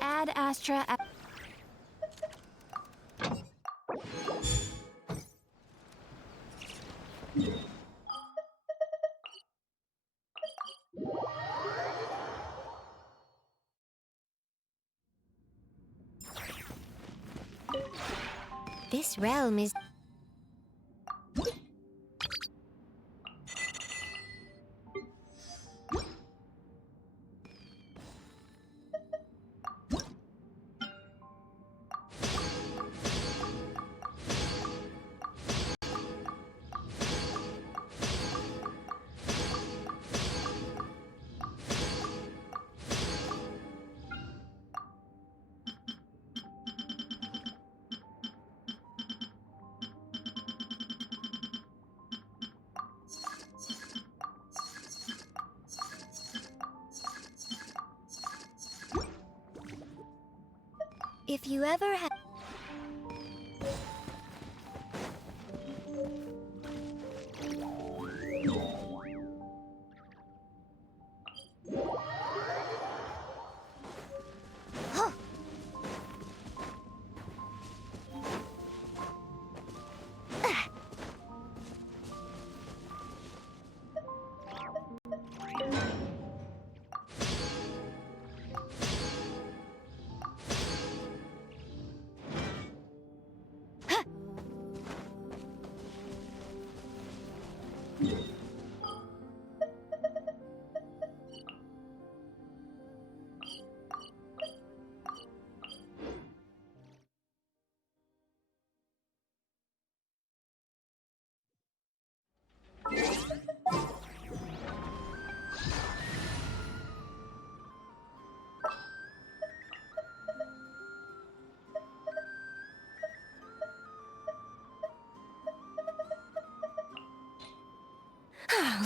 Ad Astra. This realm is... If you ever have...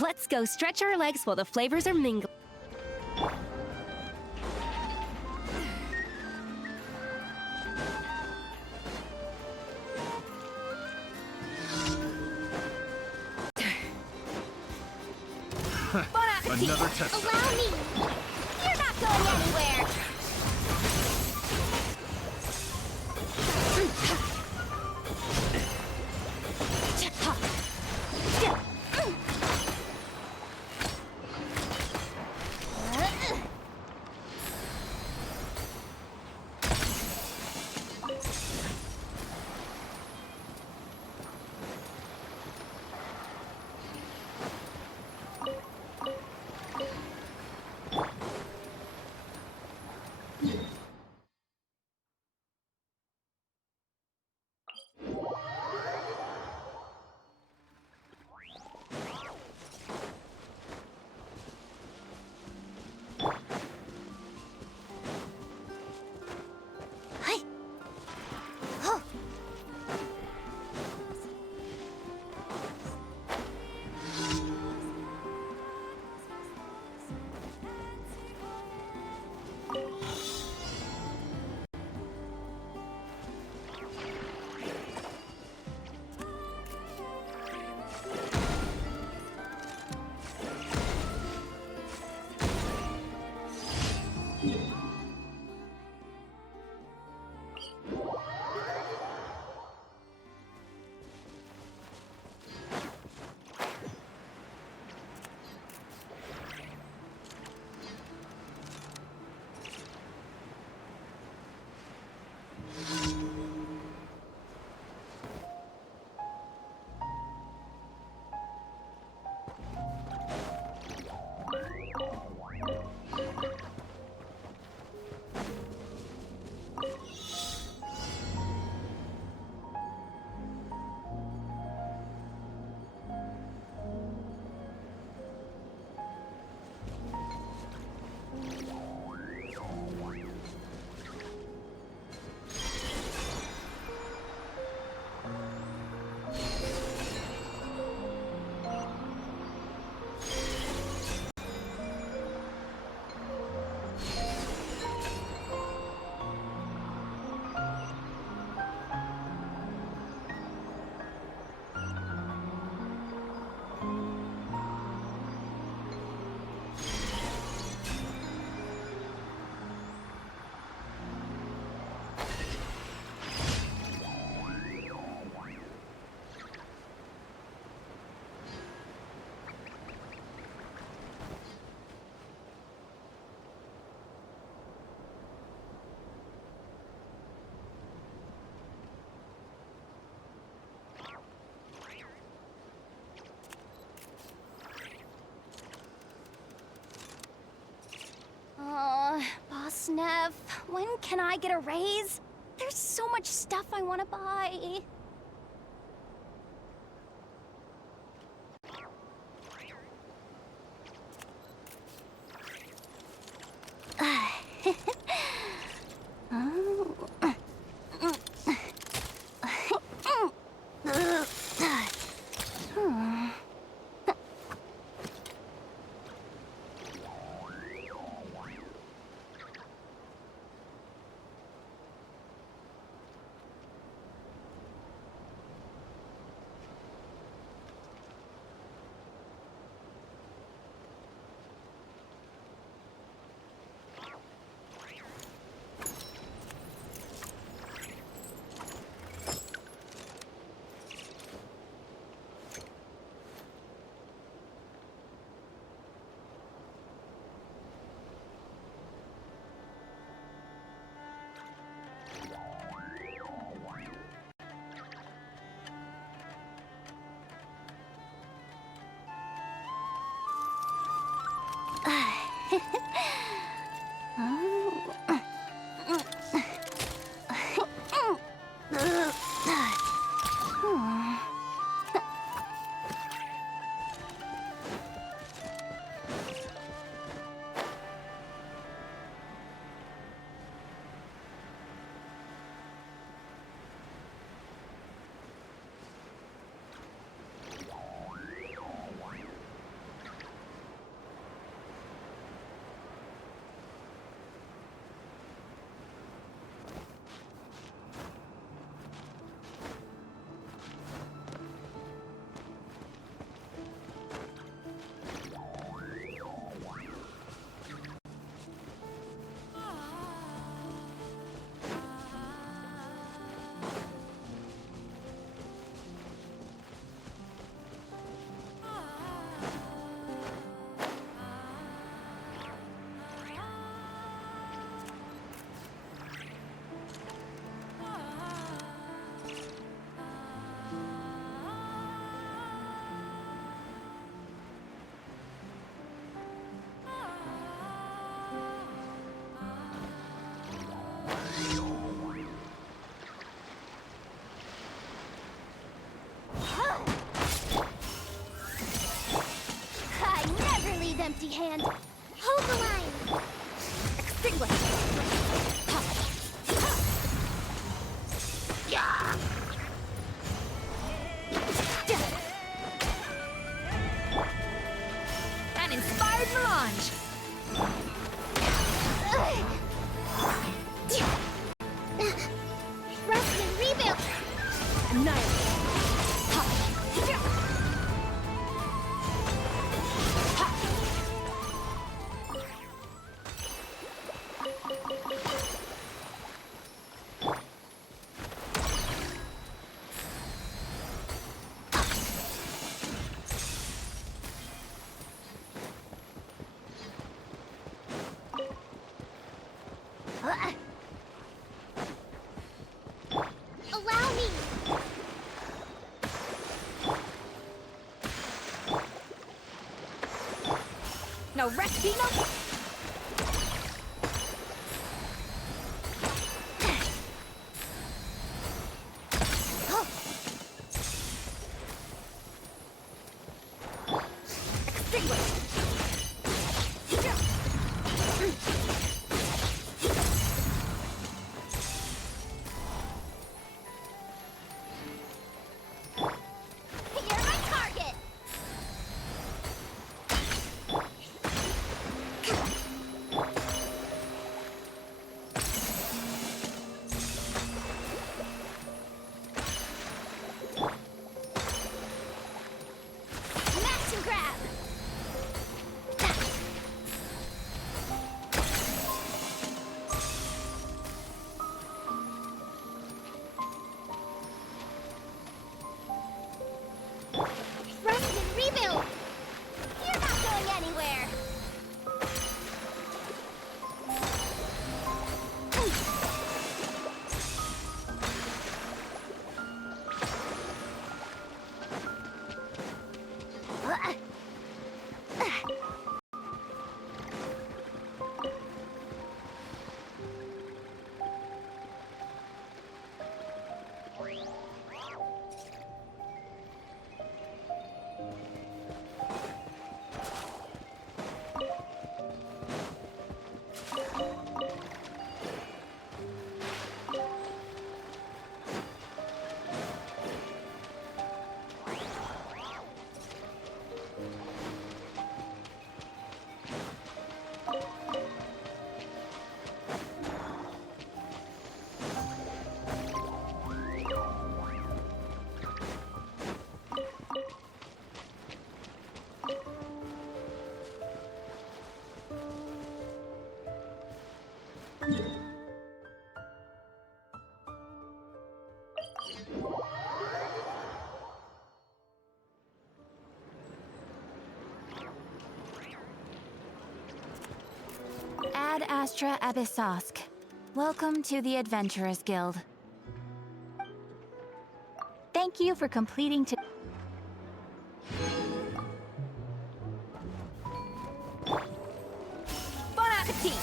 Let's go stretch our legs while the flavors are mingling. Another test. Allow me! You're not going anywhere! Nev, when can I get a raise? There's so much stuff I want to buy. Empty-hand. Hold the line. Extinguish. Yeah. An inspired melange. Rest and rebuild. Annihilate. Allow me. No rest, Dino? You're my target. Ad Astra Abyssosk. Welcome to the Adventurers Guild. Thank you for completing Bon appetit!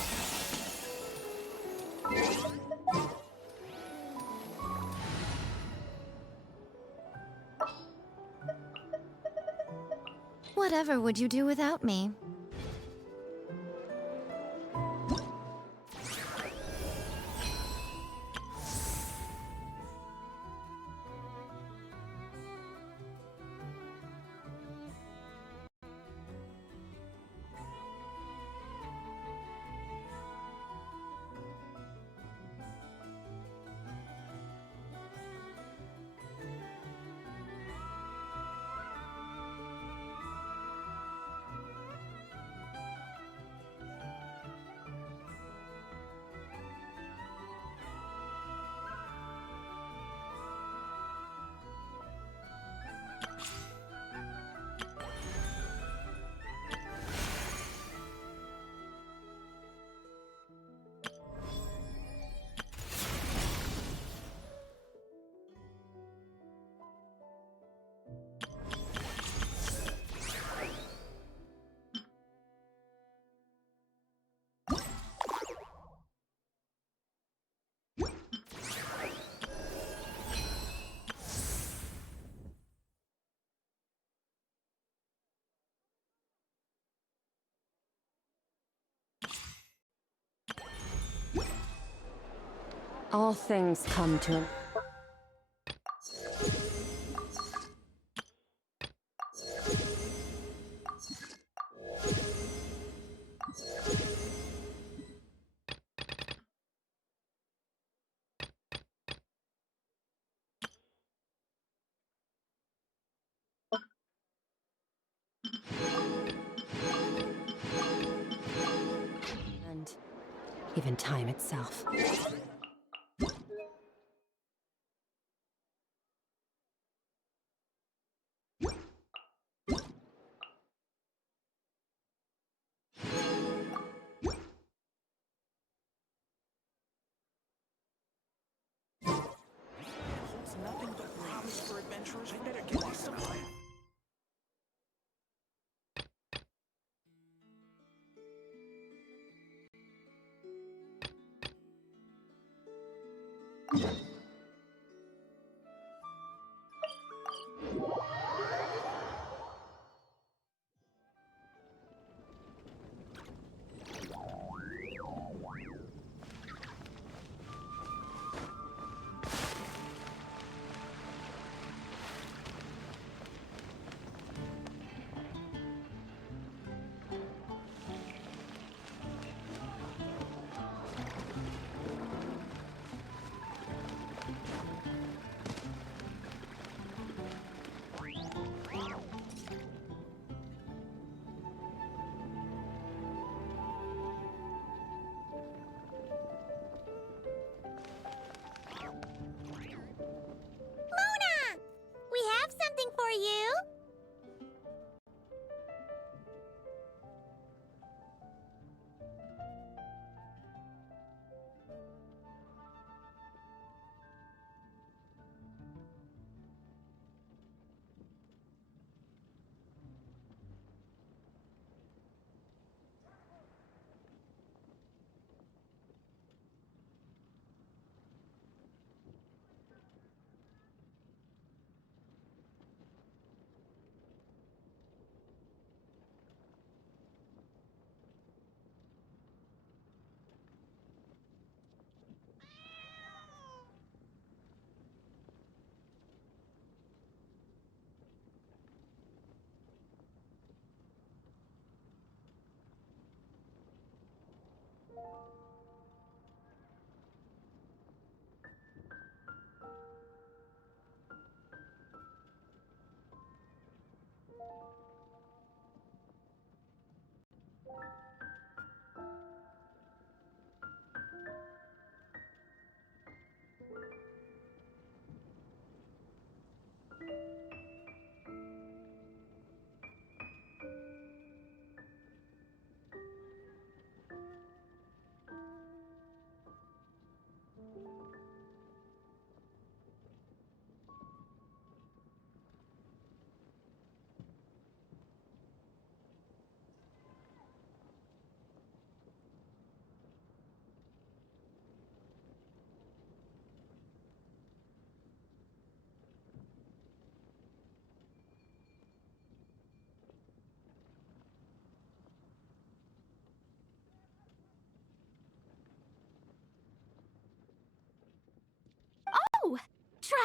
Whatever would you do without me? All things come to an and even time itself. It's nothing but promise for adventurers. I better get this sometime.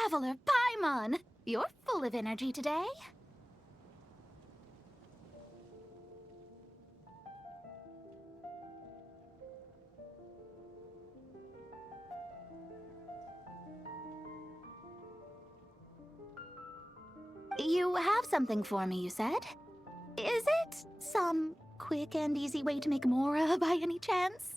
Traveler Paimon! You're full of energy today. You have something for me, you said? Is it some quick and easy way to make Mora by any chance?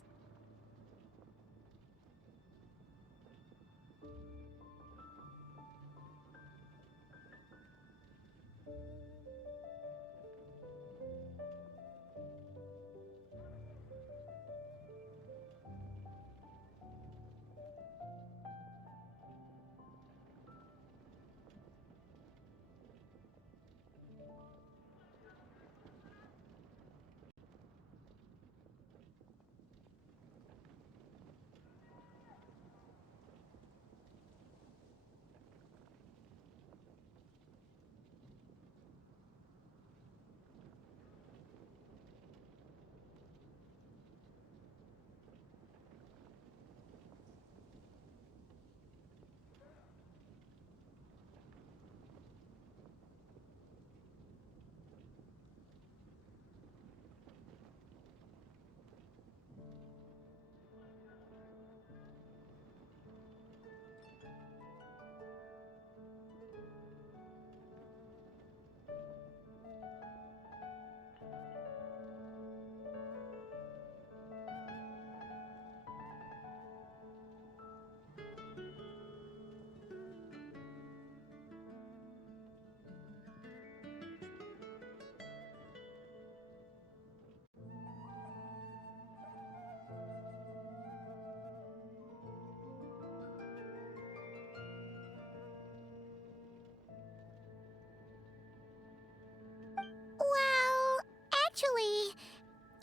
Well, actually,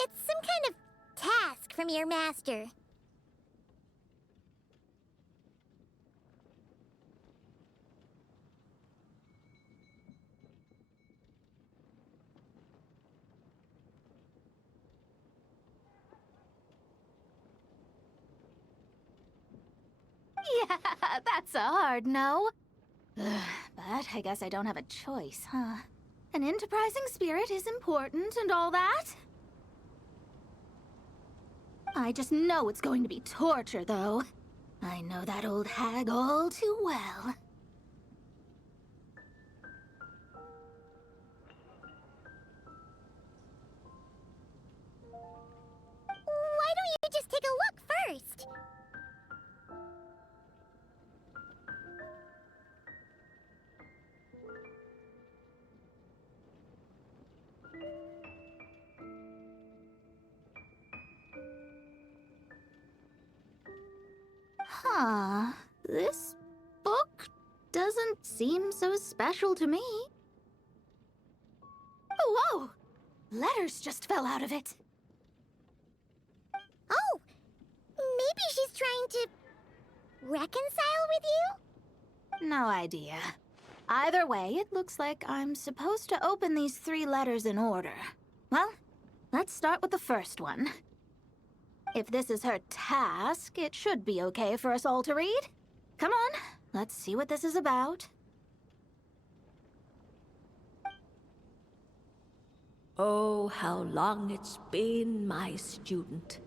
it's some kind of task from your master. Yeah, that's a hard no. But I guess I don't have a choice, huh? An enterprising spirit is important and all that. I just know it's going to be torture, though. I know that old hag all too well. Why don't you just take a look first? Huh. This book doesn't seem so special to me. Oh, whoa! Letters just fell out of it. Oh, maybe she's trying to reconcile with you? No idea. Either way, it looks like I'm supposed to open these 3 letters in order. Well, let's start with the first one. If this is her task, it should be okay for us all to read. Come on, let's see what this is about. Oh, how long it's been, my student.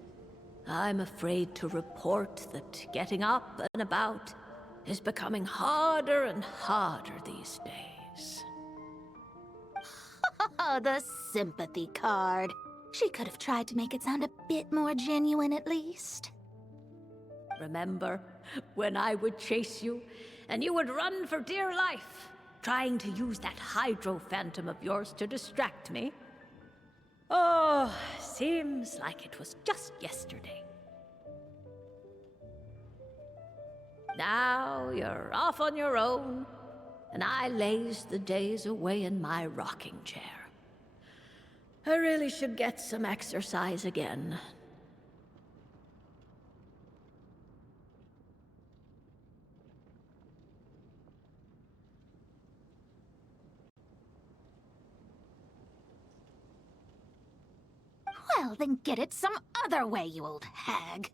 I'm afraid to report that getting up and about is becoming harder and harder these days. Oh, the sympathy card. She could have tried to make it sound a bit more genuine at least. Remember when I would chase you and you would run for dear life, trying to use that hydro phantom of yours to distract me? Oh, seems like it was just yesterday. Now you're off on your own, and I laze the days away in my rocking chair. I really should get some exercise again. Well, then get it some other way, you old hag.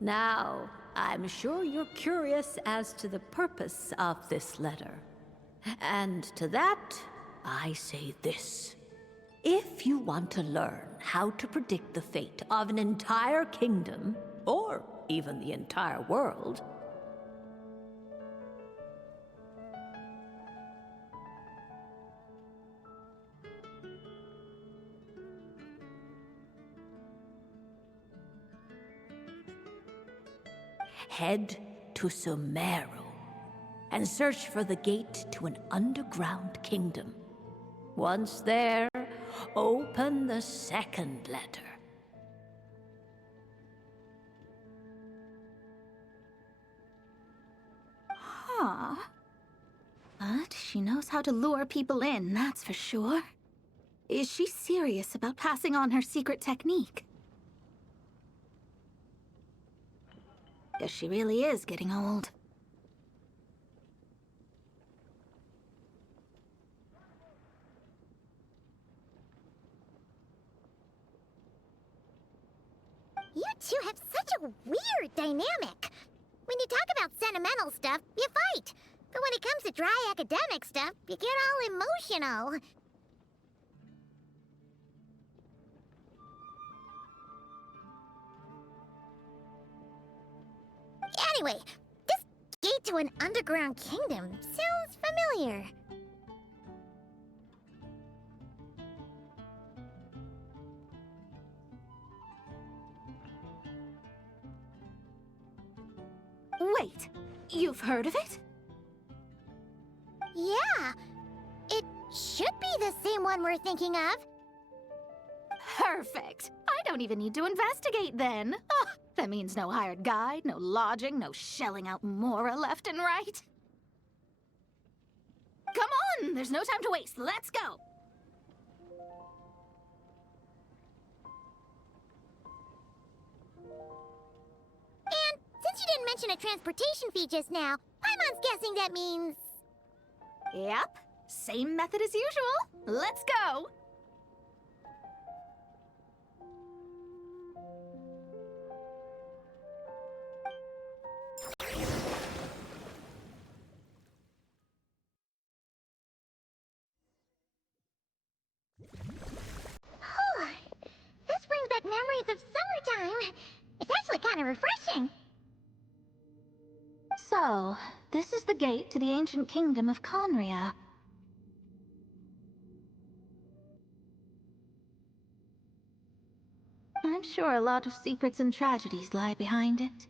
Now, I'm sure you're curious as to the purpose of this letter. And to that, I say this. If you want to learn how to predict the fate of an entire kingdom, or even the entire world, head to Sumeru and search for the gate to an underground kingdom. Once there, open the second letter. Huh. But she knows how to lure people in, that's for sure. Is she serious about passing on her secret technique? Guess she really is getting old. You two have such a weird dynamic. When you talk about sentimental stuff, you fight. But when it comes to dry academic stuff, you get all emotional. Anyway, this gate to an underground kingdom sounds familiar. Wait, you've heard of it? Yeah, it should be the same one we're thinking of. Perfect. I don't even need to investigate then. Oh, that means no hired guide, no lodging, no shelling out Mora left and right. Come on, there's no time to waste. Let's go. And since you didn't mention a transportation fee just now, Paimon's guessing that means... Yep, same method as usual. Let's go. This brings back memories of summertime. It's actually kind of refreshing. So, this is the gate to the ancient kingdom of Conria. I'm sure a lot of secrets and tragedies lie behind it.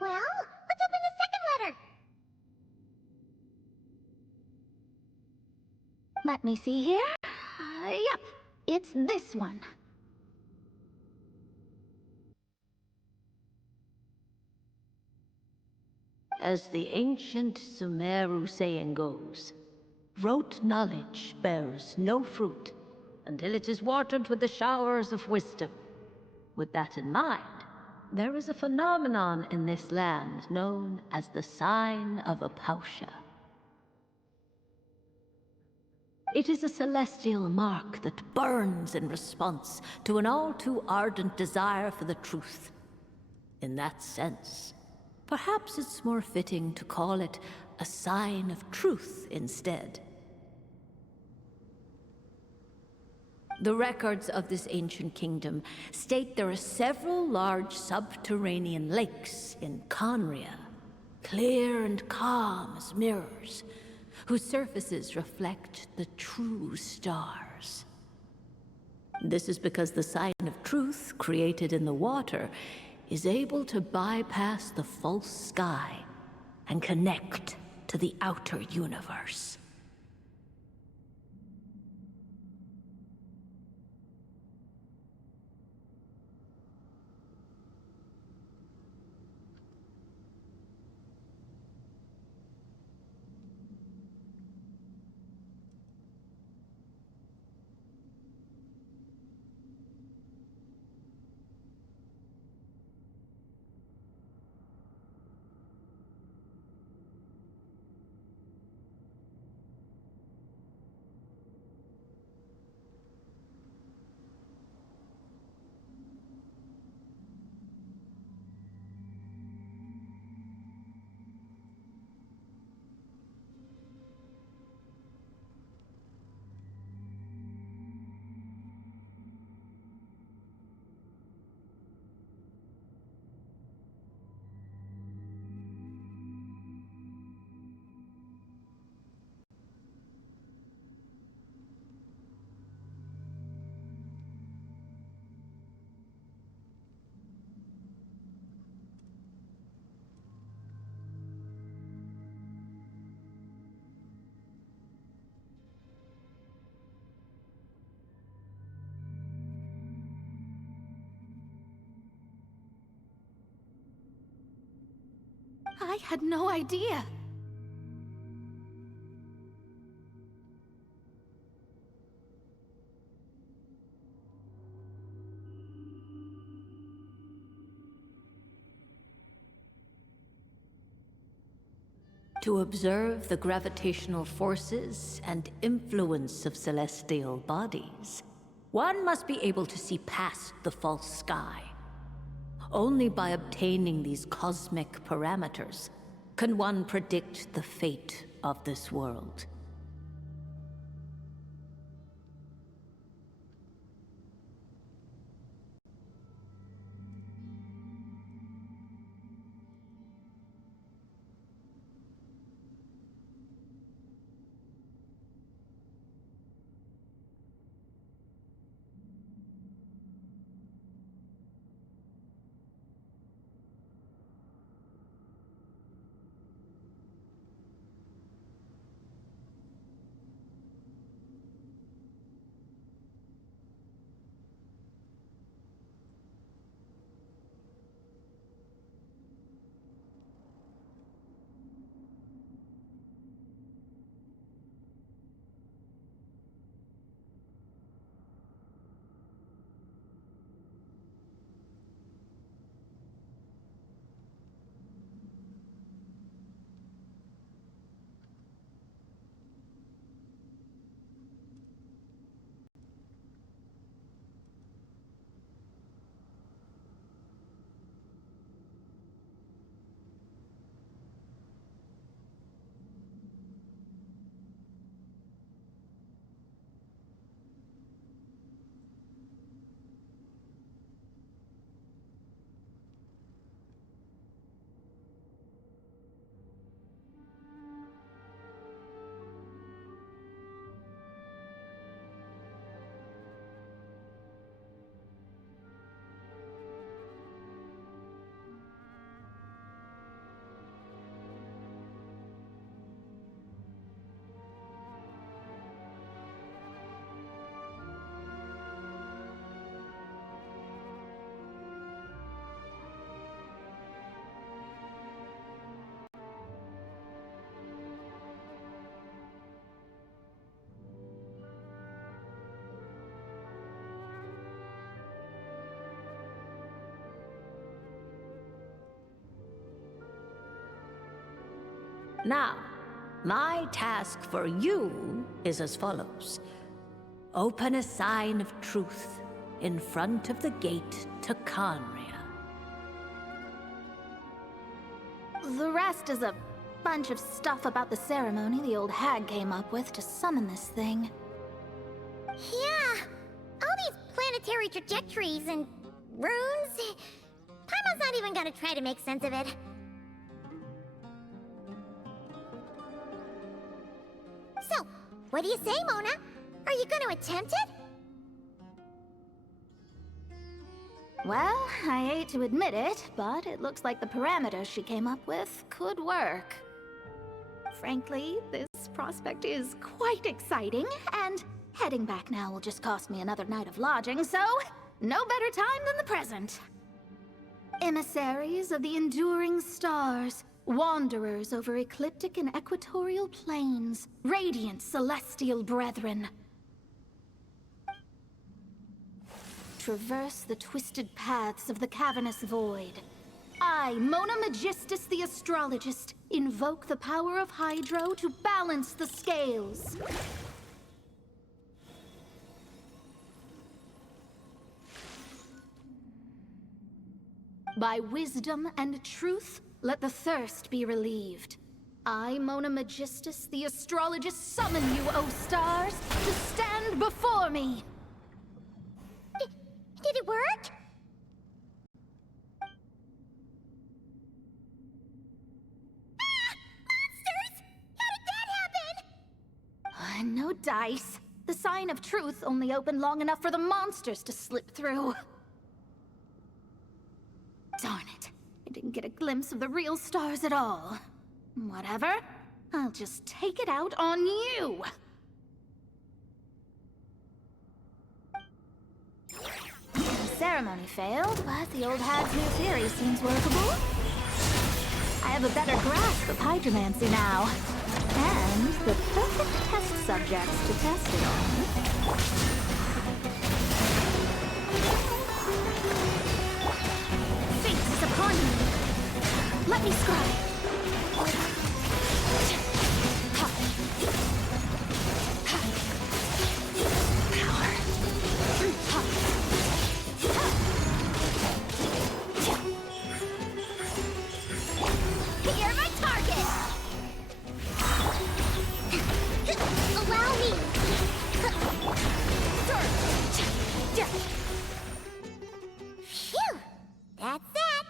Well, let's open the second letter. Let me see here. Yep, it's this one. As the ancient Sumeru saying goes, rote knowledge bears no fruit until it is watered with the showers of wisdom. With that in mind, there is a phenomenon in this land known as the Sign of Apausha. It is a celestial mark that burns in response to an all too ardent desire for the truth. In that sense, perhaps it's more fitting to call it a sign of truth instead. The records of this ancient kingdom state there are several large subterranean lakes in Conria, clear and calm as mirrors, whose surfaces reflect the true stars. This is because the sign of truth created in the water is able to bypass the false sky and connect to the outer universe. I had no idea. To observe the gravitational forces and influence of celestial bodies, one must be able to see past the false sky. Only by obtaining these cosmic parameters can one predict the fate of this world. Now, my task for you is as follows. Open a sign of truth in front of the gate to Khanria. The rest is a bunch of stuff about the ceremony the old hag came up with to summon this thing. Yeah, all these planetary trajectories and runes. Paimon's not even gonna try to make sense of it. So, what do you say, Mona? Are you gonna attempt it? Well, I hate to admit it, but it looks like the parameters she came up with could work. Frankly, this prospect is quite exciting, and heading back now will just cost me another night of lodging, so no better time than the present. Emissaries of the enduring stars, wanderers over ecliptic and equatorial planes, radiant celestial brethren. Traverse the twisted paths of the cavernous void. I, Mona Magistus the Astrologist, invoke the power of Hydro to balance the scales. By wisdom and truth, let the thirst be relieved. I, Mona Magistus the Astrologist, summon you, O stars, to stand before me! Did it work? Ah! Monsters! How did that happen? No dice. The sign of truth only opened long enough for the monsters to slip through. Darn it. I didn't get a glimpse of the real stars at all. Whatever. I'll just take it out on you! The ceremony failed, but the old hag's new theory seems workable. I have a better grasp of hydromancy now. And the perfect test subjects to test it on. Fate is upon me. Let me scry. You're my target! Allow me! Phew! That's that!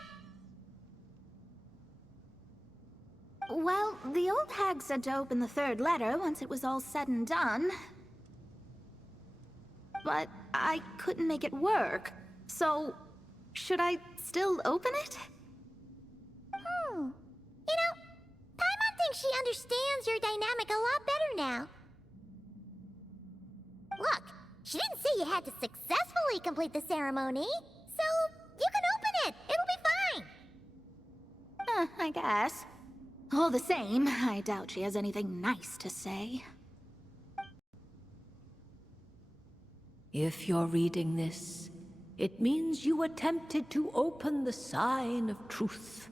Well, the old hag said to open the third letter once it was all said and done. But I couldn't make it work. So, should I still open it? You know, Paimon thinks she understands your dynamic a lot better now. Look, she didn't say you had to successfully complete the ceremony, so you can open it. It'll be fine. I guess. All the same, I doubt she has anything nice to say. If you're reading this, it means you attempted to open the sign of truth.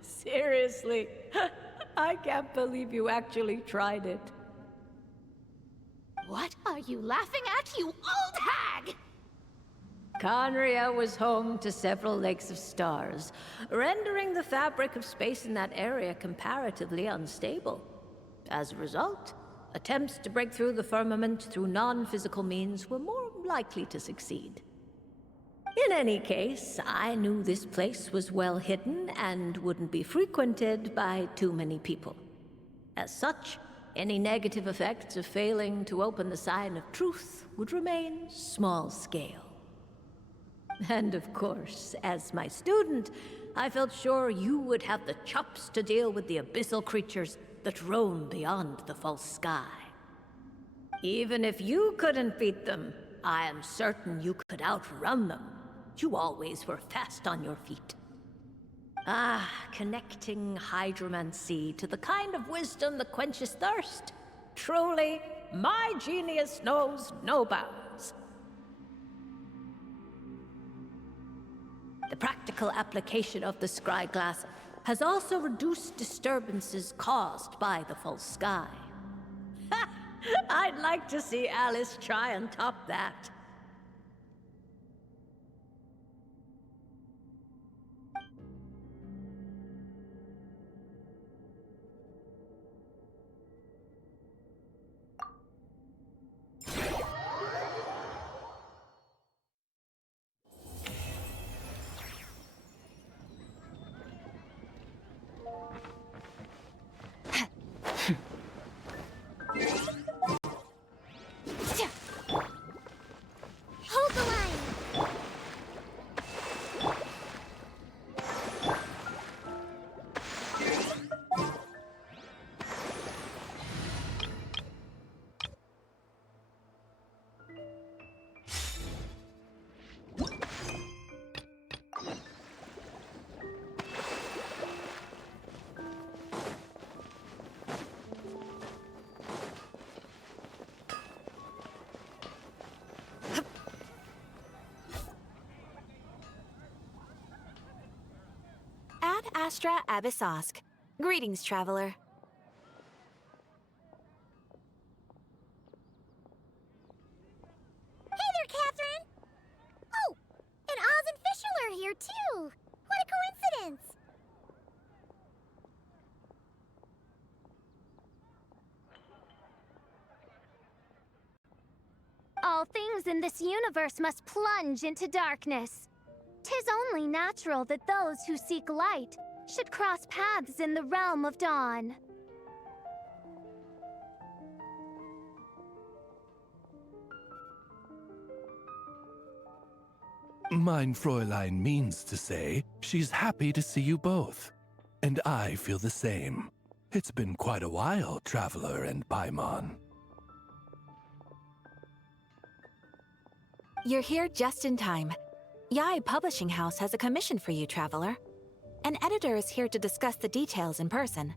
Seriously, I can't believe you actually tried it. What are you laughing at, you old hag? Conria was home to several lakes of stars, rendering the fabric of space in that area comparatively unstable. As a result, attempts to break through the firmament through non-physical means were more likely to succeed. In any case, I knew this place was well hidden and wouldn't be frequented by too many people. As such, any negative effects of failing to open the sign of truth would remain small scale. And of course, as my student, I felt sure you would have the chops to deal with the abyssal creatures that roam beyond the false sky. Even if you couldn't beat them, I am certain you could outrun them. You always were fast on your feet. Ah, connecting hydromancy to the kind of wisdom that quenches thirst. Truly, my genius knows no bounds. The practical application of the scry glass has also reduced disturbances caused by the false sky. I'd like to see Alice try and top that. Hold the line! Ad Astra Abyssosk. Greetings, traveler. Hey there, Catherine! Oh, and Oz and Fischl are here, too! What a coincidence! All things in this universe must plunge into darkness. 'Tis only natural that those who seek light should cross paths in the realm of dawn. Mein Fräulein means to say she's happy to see you both. And I feel the same. It's been quite a while, Traveler and Paimon. You're here just in time. Yai Publishing House has a commission for you, traveler. An editor is here to discuss the details in person.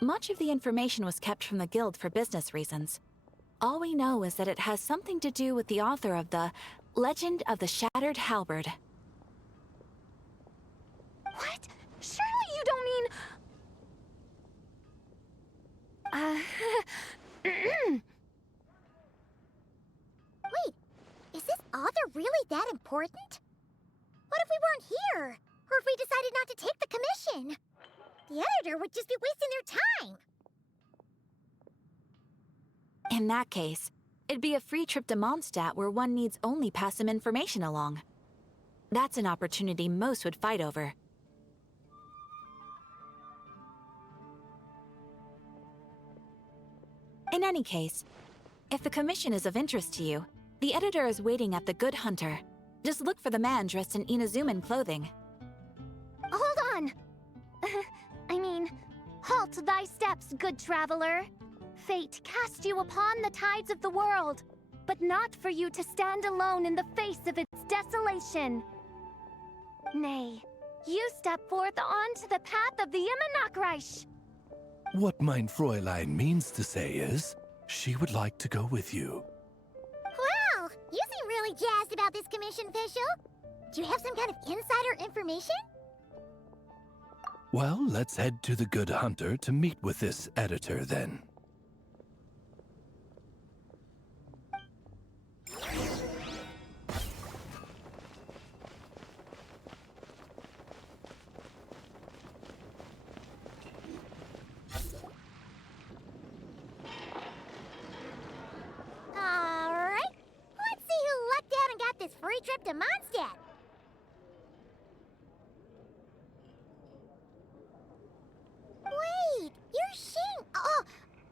Much of the information was kept from the Guild for business reasons. All we know is that it has something to do with the author of the Legend of the Shattered Halberd. What? Surely you don't mean... Wait, is this author really that important? What if we weren't here? Or if we decided not to take the commission? The editor would just be wasting their time. In that case, it'd be a free trip to Mondstadt where one needs only pass some information along. That's an opportunity most would fight over. In any case, if the commission is of interest to you, the editor is waiting at the Good Hunter. Just look for the man dressed in Inazuman clothing. Hold on! Halt thy steps, good traveler! Fate cast you upon the tides of the world, but not for you to stand alone in the face of its desolation. Nay, you step forth onto the path of the Immernachtreich. What mein Fräulein means to say is, she would like to go with you. Wow, you seem really jazzed about this commission, official. Do you have some kind of insider information? Well, let's head to the Good Hunter to meet with this editor then. Alright, let's see who lucked out and got this free trip to Mondstadt. Wait, you're Shing! Oh,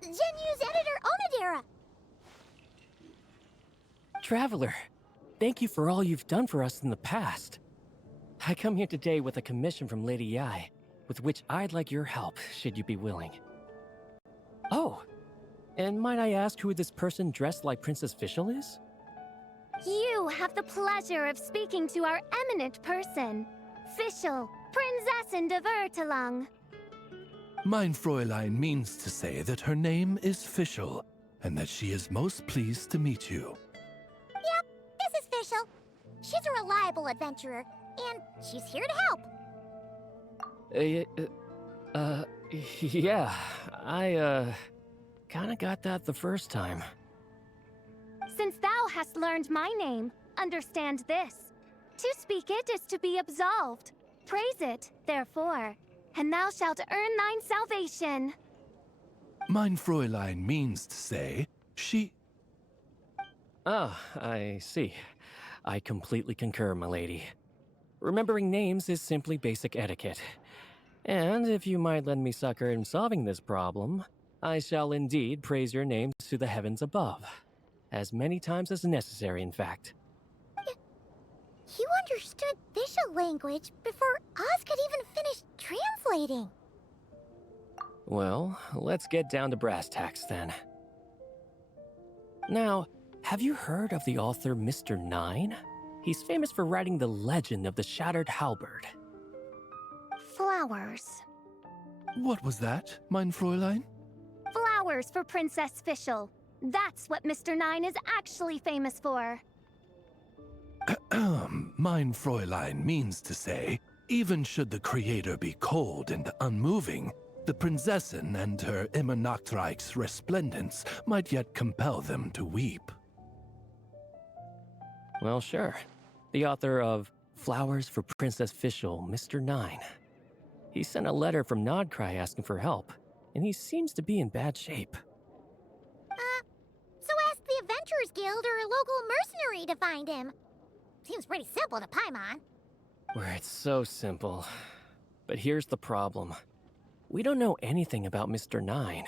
Genyu's editor, Onodera! Traveler, thank you for all you've done for us in the past. I come here today with a commission from Lady Yai, with which I'd like your help, should you be willing. Oh, and might I ask who this person dressed like Princess Fischl is? You have the pleasure of speaking to our eminent person, Fischl, Prinzessin de Vertelang. Mein Fräulein means to say that her name is Fischl, and that she is most pleased to meet you. Yep, this is Fischl. She's a reliable adventurer, and she's here to help. Yeah, I, kinda got that the first time. Since thou hast learned my name, understand this. To speak it is to be absolved. Praise it, therefore, and thou shalt earn thine salvation. Mein Fräulein means to say, she... Ah, I see. I completely concur, my lady. Remembering names is simply basic etiquette. And if you might lend me succor in solving this problem, I shall indeed praise your names to the heavens above. As many times as necessary, in fact. You understood Fischl language before Oz could even finish translating. Well, let's get down to brass tacks then. Now, have you heard of the author Mr. Nine? He's famous for writing the legend of the Shattered Halberd. Flowers. What was that, mein Fräulein? Flowers for Princess Fischl. That's what Mr. Nine is actually famous for. Mein Fräulein means to say, even should the creator be cold and unmoving, the Prinzessin and her Immernachtreich's resplendence might yet compel them to weep. Well, sure. The author of Flowers for Princess Fischl, Mr. Nine. He sent a letter from Krai asking for help, and he seems to be in bad shape. So ask the Adventurers Guild or a local mercenary to find him. Seems pretty simple to Paimon. Where it's so simple. But here's the problem. We don't know anything about Mr. Nine.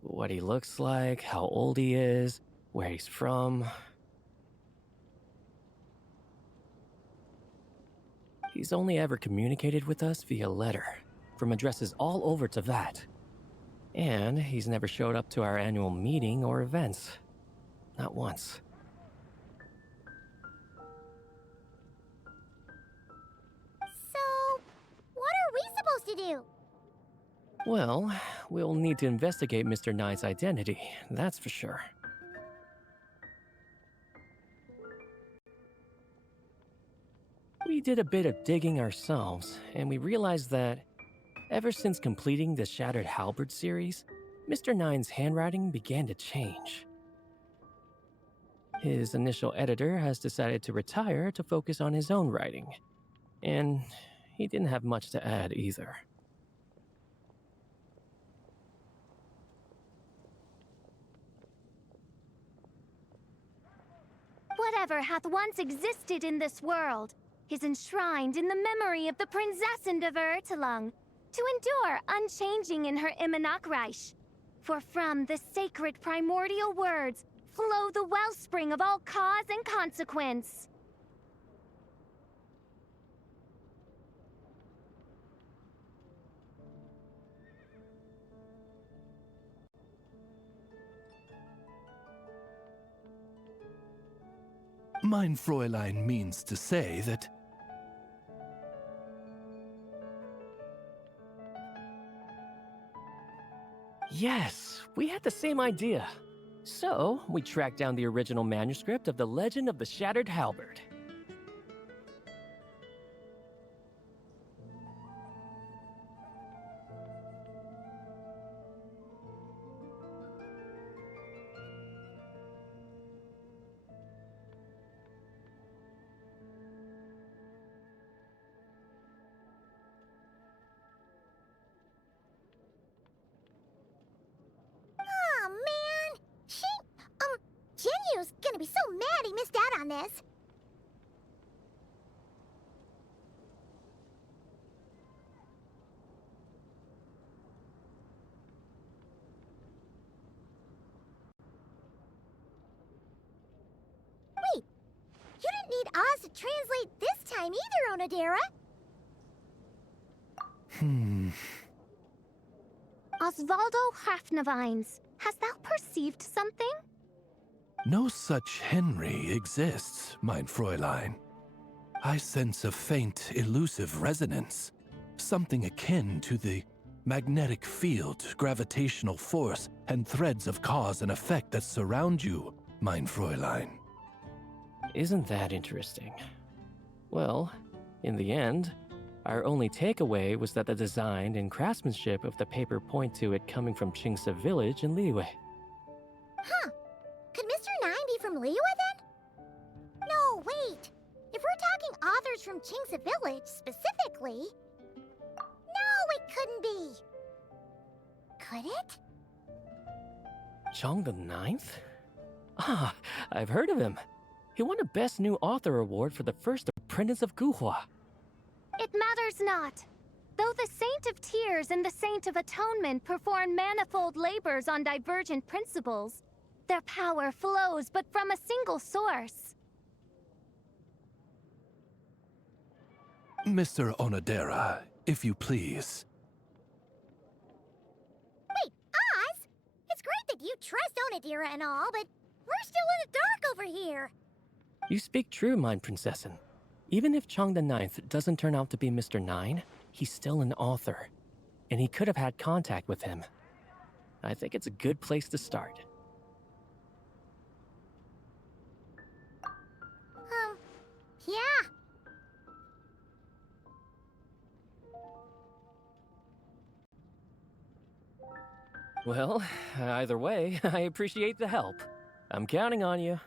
What he looks like, how old he is, where he's from. He's only ever communicated with us via letter, from addresses all over Teyvat. And he's never showed up to our annual meeting or events. Not once. to do? Well, we'll need to investigate Mr. Nine's identity, that's for sure. We did a bit of digging ourselves, and we realized that ever since completing the Shattered Halberd series, Mr. Nine's handwriting began to change. His initial editor has decided to retire to focus on his own writing, and he didn't have much to add either. Whatever hath once existed in this world is enshrined in the memory of the Prinzessin of Ertelung, to endure unchanging in her Immanakreich. For from the sacred primordial words flow the wellspring of all cause and consequence. Mein Fräulein means to say that... Yes, we had the same idea. So, we tracked down the original manuscript of The Legend of the Shattered Halberd. Oh man! Genyu's gonna be so mad he missed out on this. Wait, you didn't need Oz to translate this time either, Onodera. Osvaldo Hafnavines, hast thou perceived something? No such Henry exists, mein Fräulein. I sense a faint, elusive resonance. Something akin to the magnetic field, gravitational force, and threads of cause and effect that surround you, mein Fräulein. Isn't that interesting? Well, in the end, our only takeaway was that the design and craftsmanship of the paper point to it coming from Qingse village in Liyue. Huh. Could Mr. Nine be from Liyue then? No, wait. If we're talking authors from Qingse village specifically... No, it couldn't be. Could it? Chong the Ninth? Ah, I've heard of him. He won a Best New Author award for the first Apprentice of Guhua. It matters not. Though the Saint of Tears and the Saint of Atonement perform manifold labors on divergent principles, their power flows but from a single source. Mr. Onodera, if you please. Wait, Oz? It's great that you trust Onodera and all, but we're still in the dark over here. You speak true, mein Prinzessin. Even if Chong the Ninth doesn't turn out to be Mr. Nine, he's still an author, and he could have had contact with him. I think it's a good place to start. Yeah. Well, either way, I appreciate the help. I'm counting on you.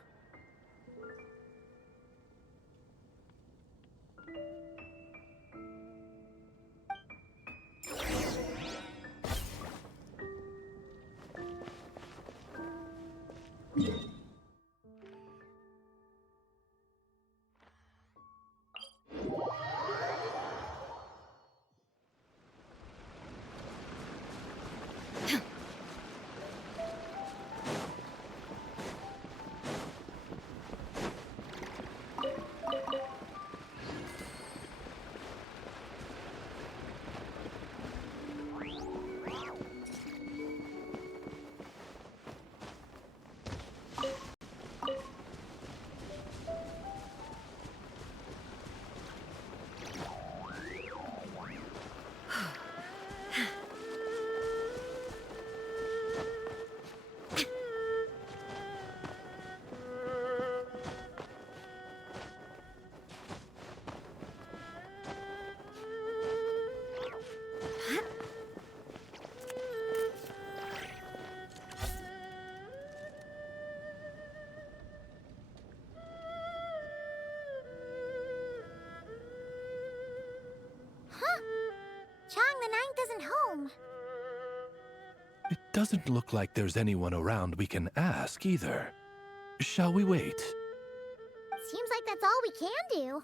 isn't home. It doesn't look like there's anyone around we can ask either. Shall we wait? Seems like that's all we can do.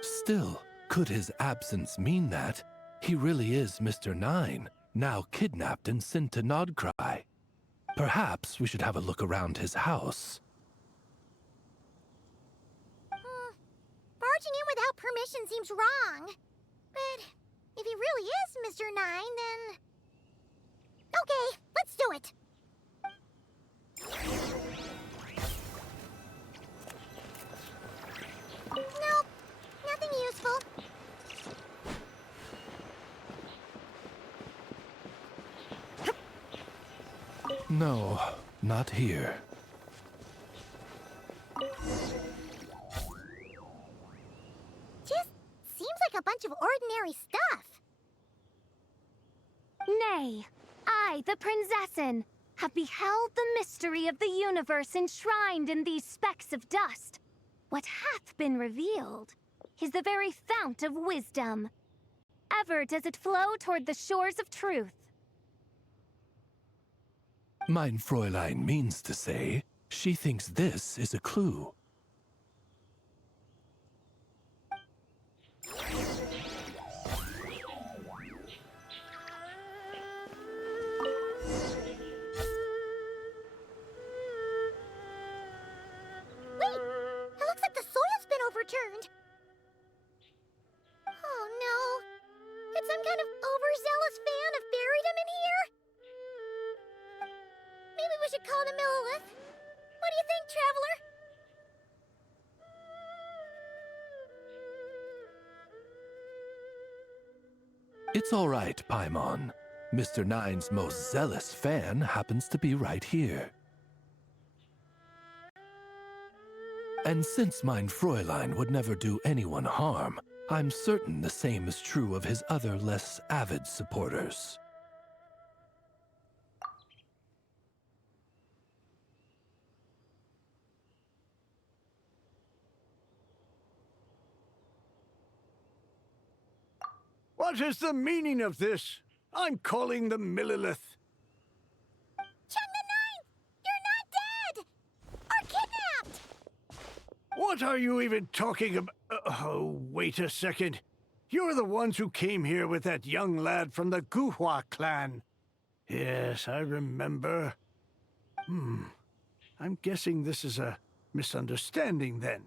Still, could his absence mean that he really is Mr. Nine, now kidnapped and sent to Krai? Perhaps we should have a look around his house. Barging in without permission seems wrong. But if he really is Mr. Nine, then... Okay, let's do it. Nope, nothing useful. No, not here. Just seems like a bunch of ordinary stuff. Nay, I, the Princessin, have beheld the mystery of the universe enshrined in these specks of dust. What hath been revealed is the very fount of wisdom. Ever does it flow toward the shores of truth. Mein Fräulein means to say, she thinks this is a clue. Overturned. Oh no. Could some kind of overzealous fan have buried him in here? Maybe we should call him Lilith. What do you think, Traveler? It's all right, Paimon. Mr. Nine's most zealous fan happens to be right here. And since mein Fräulein would never do anyone harm, I'm certain the same is true of his other less avid supporters. What is the meaning of this? I'm calling the Millilith. What are you even talking about? Oh, wait a second. You're the ones who came here with that young lad from the Guhua clan. Yes, I remember. I'm guessing this is a misunderstanding then.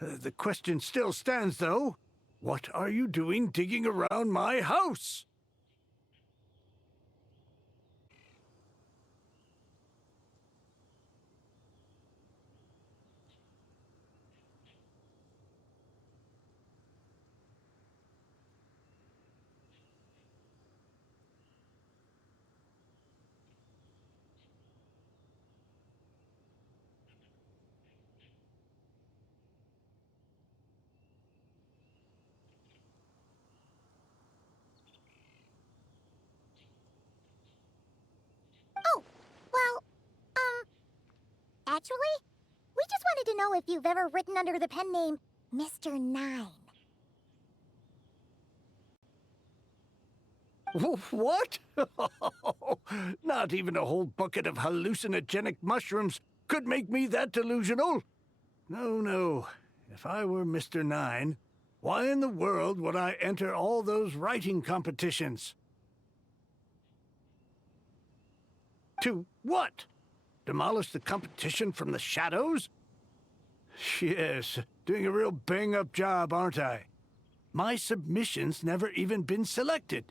The question still stands, though. What are you doing digging around my house? Actually, we just wanted to know if you've ever written under the pen name Mr. Nine. What? Not even a whole bucket of hallucinogenic mushrooms could make me that delusional. No. If I were Mr. Nine, why in the world would I enter all those writing competitions? To what? Demolish the competition from the shadows? Yes, doing a real bang-up job, aren't I? My submission's never even been selected.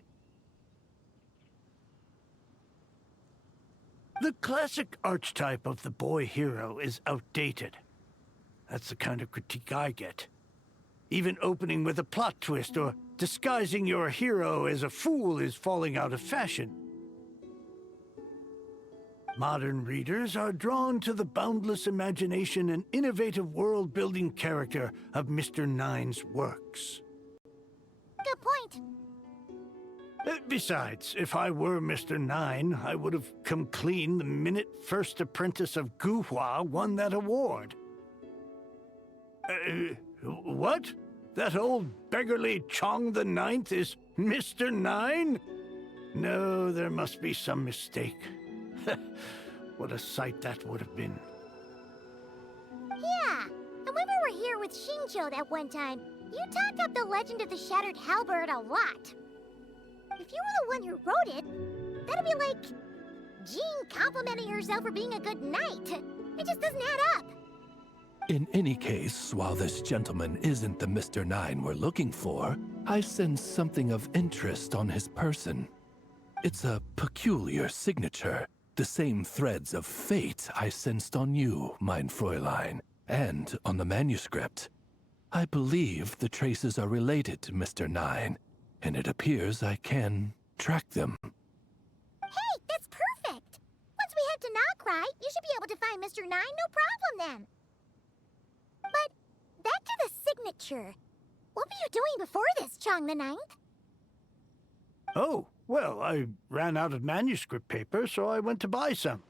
The classic archetype of the boy hero is outdated. That's the kind of critique I get. Even opening with a plot twist or disguising your hero as a fool is falling out of fashion. Modern readers are drawn to the boundless imagination and innovative world-building character of Mr. Nine's works. Good point. Besides, if I were Mr. Nine, I would have come clean the minute First Apprentice of Guhua won that award. What? That old beggarly Chong the Ninth is Mr. Nine? No, there must be some mistake. What a sight that would have been. Yeah, and when we were here with Shinjo that one time, you talked up the legend of the Shattered Halberd a lot. If you were the one who wrote it, that'd be like Jean complimenting herself for being a good knight. It just doesn't add up. In any case, while this gentleman isn't the Mr. Nine we're looking for, I sense something of interest on his person. It's a peculiar signature, the same threads of fate I sensed on you, mein Fräulein, and on the manuscript. I believe the traces are related to Mr. Nine, and it appears I can track them. Hey, that's perfect! Once we head to Krai, you should be able to find Mr. Nine, no problem then. But back to the signature. What were you doing before this, Chong the Ninth? Oh, well, I ran out of manuscript paper, so I went to buy some.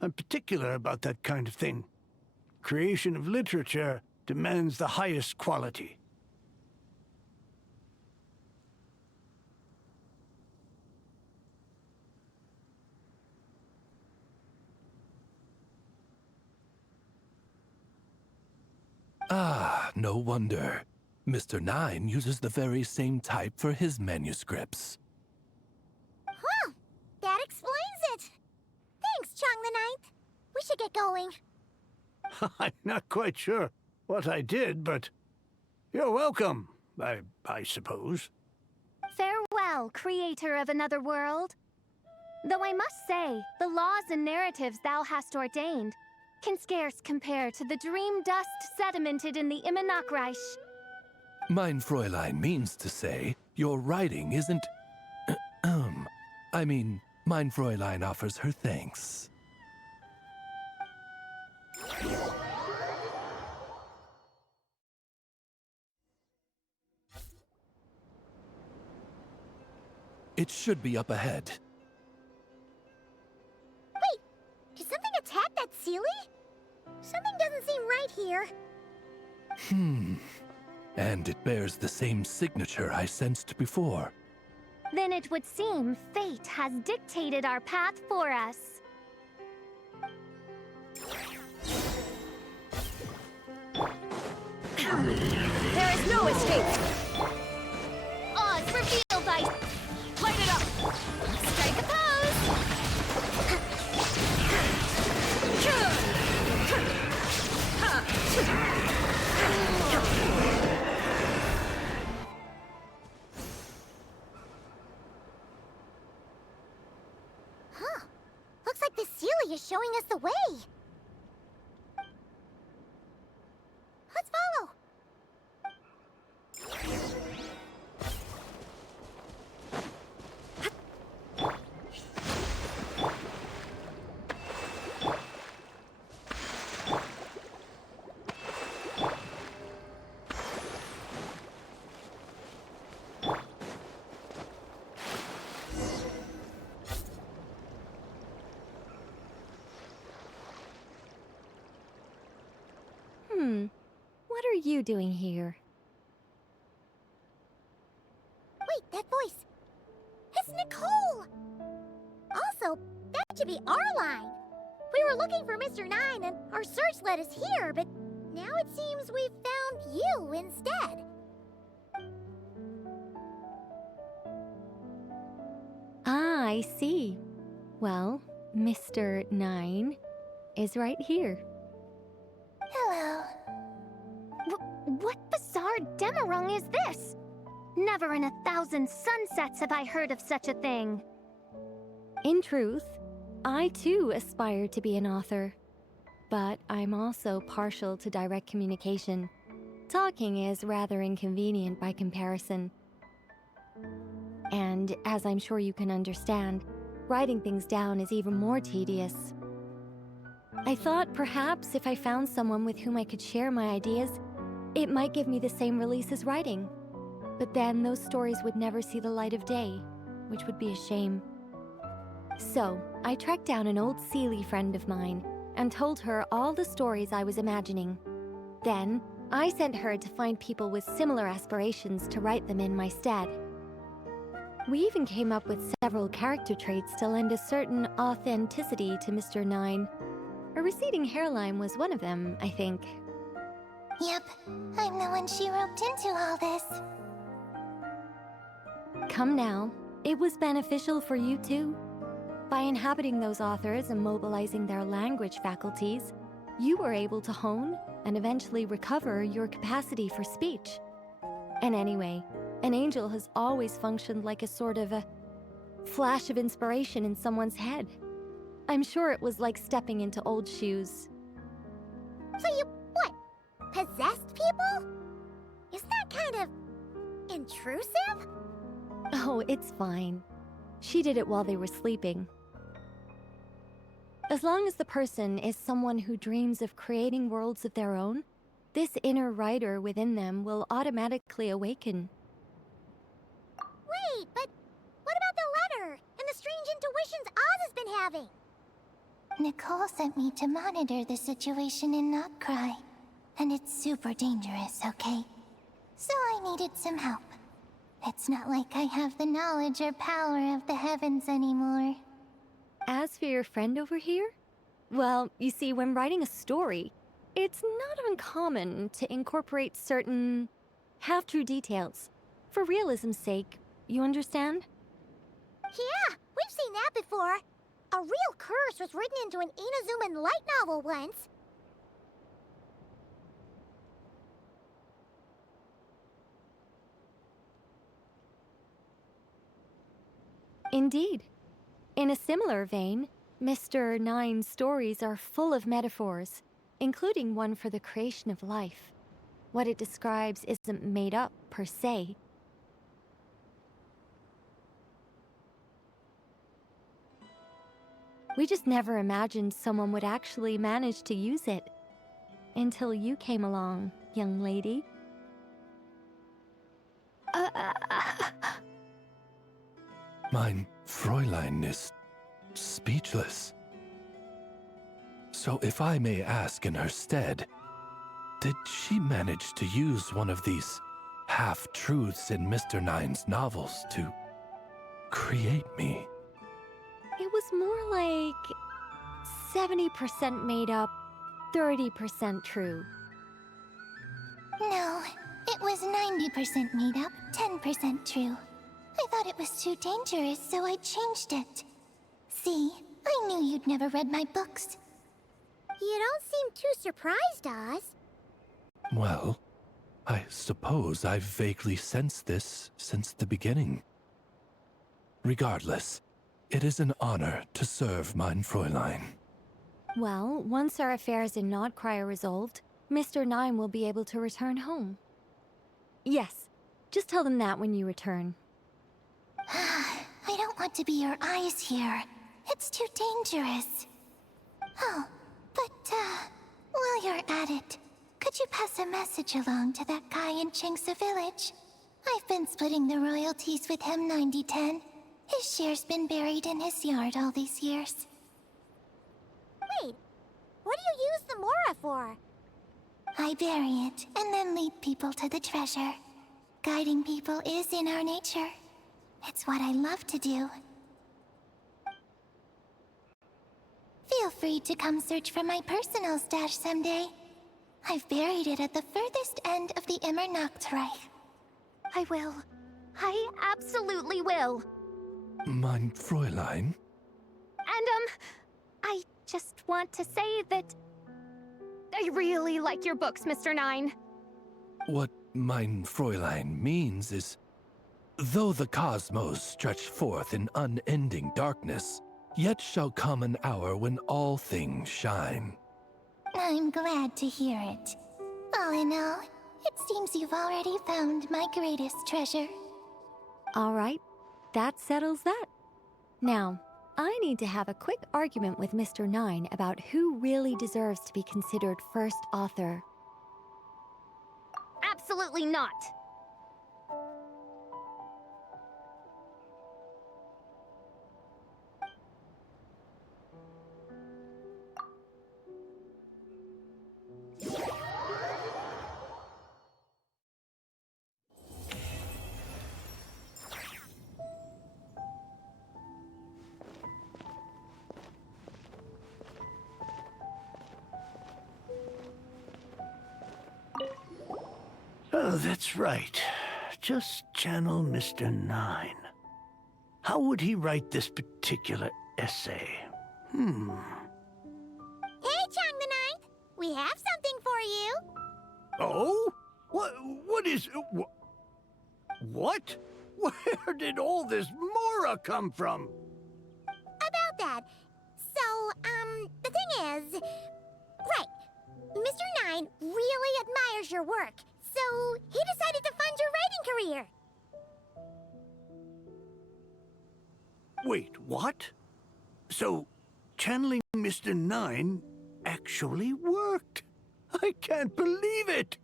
I'm particular about that kind of thing. Creation of literature demands the highest quality. Ah, no wonder. Mr. Nine uses the very same type for his manuscripts. Huh, that explains it. Thanks, Chong the Ninth. We should get going. I'm not quite sure what I did, but you're welcome, I suppose. Farewell, creator of another world. Though I must say, the laws and narratives thou hast ordained can scarce compare to the dream dust sedimented in the Immenachreich. Mein Fräulein means to say, your writing isn't... I mean, mein Fräulein offers her thanks. It should be up ahead. Wait, did something attack that Sealy? Something doesn't seem right here. And it bears the same signature I sensed before. Then it would seem fate has dictated our path for us. There is no escape! Oz, reveal thy... Light it up! Strike a pose! Huh. Looks like the Sealy is showing us the way. Let's follow. What are you doing here? Wait, that voice. It's Nicole! Also, that should be our line. We were looking for Mr. Nine and our search led us here, but now it seems we've found you instead. Ah, I see. Well, Mr. Nine is right here. Hello. What bizarre demarung is this? Never in 1,000 sunsets have I heard of such a thing. In truth, I too aspire to be an author. But I'm also partial to direct communication. Talking is rather inconvenient by comparison. And as I'm sure you can understand, writing things down is even more tedious. I thought perhaps if I found someone with whom I could share my ideas, it might give me the same release as writing. But then those stories would never see the light of day, which would be a shame. So, I tracked down an old Sealy friend of mine and told her all the stories I was imagining. Then, I sent her to find people with similar aspirations to write them in my stead. We even came up with several character traits to lend a certain authenticity to Mr. Nine. A receding hairline was one of them, I think. Yep, I'm the one she roped into all this. Come now, it was beneficial for you too. By inhabiting those authors and mobilizing their language faculties, you were able to hone and eventually recover your capacity for speech. And anyway, an angel has always functioned like a sort of a flash of inspiration in someone's head. I'm sure it was like stepping into old shoes. So you, what, possessed people? Isn't that kind of intrusive? Oh, it's fine. She did it while they were sleeping. As long as the person is someone who dreams of creating worlds of their own, this inner writer within them will automatically awaken. Wait, but what about the letter and the strange intuitions Oz has been having? Nicole sent me to monitor the situation in Not Krai, and it's super dangerous, okay? So I needed some help. It's not like I have the knowledge or power of the heavens anymore. As for your friend over here? Well, you see, when writing a story, it's not uncommon to incorporate certain half-true details. For realism's sake, you understand? Yeah, we've seen that before. A real curse was written into an Inazuman light novel once. Indeed. In a similar vein, Mr. Nine's stories are full of metaphors, including one for the creation of life. What it describes isn't made up, per se. We just never imagined someone would actually manage to use it. Until you came along, young lady. Mein Fräulein is speechless. So if I may ask in her stead, did she manage to use one of these half-truths in Mr. Nine's novels to create me? It was more like 70% made up, 30% true. No, it was 90% made up, 10% true. I thought it was too dangerous, so I changed it. See, I knew you'd never read my books. You don't seem too surprised, Oz. Well, I suppose I've vaguely sensed this since the beginning. Regardless, it is an honor to serve mein Fräulein. Well, once our affairs in Nodcry are resolved, Mr. Nine will be able to return home. Yes, just tell them that when you return. I don't want to be your eyes here. It's too dangerous. Oh, but, while you're at it, could you pass a message along to that guy in Chingsa village? I've been splitting the royalties with him 90-10. His share's been buried in his yard all these years. Wait, what do you use the Mora for? I bury it, and then lead people to the treasure. Guiding people is in our nature. It's what I love to do. Feel free to come search for my personal stash someday. I've buried it at the furthest end of the Immernachtreich. I will. I absolutely will. Mein Fräulein? And, I just want to say that I really like your books, Mr. Nine. What mein Fräulein means is, though the cosmos stretch forth in unending darkness, yet shall come an hour when all things shine. I'm glad to hear it. All in all, it seems you've already found my greatest treasure. All right, that settles that. Now, I need to have a quick argument with Mr. Nine about who really deserves to be considered first author. Absolutely not. that's right. Just channel Mr. Nine. How would he write this particular essay? Hey, Chang the Ninth! We have something for you! Oh? What is... What? Where did all this Mora come from? About that. So, the thing is... Right. Mr. Nine really admires your work, so he decided to fund your writing career. Wait, what? So, channeling Mr. Nine actually worked. I can't believe it!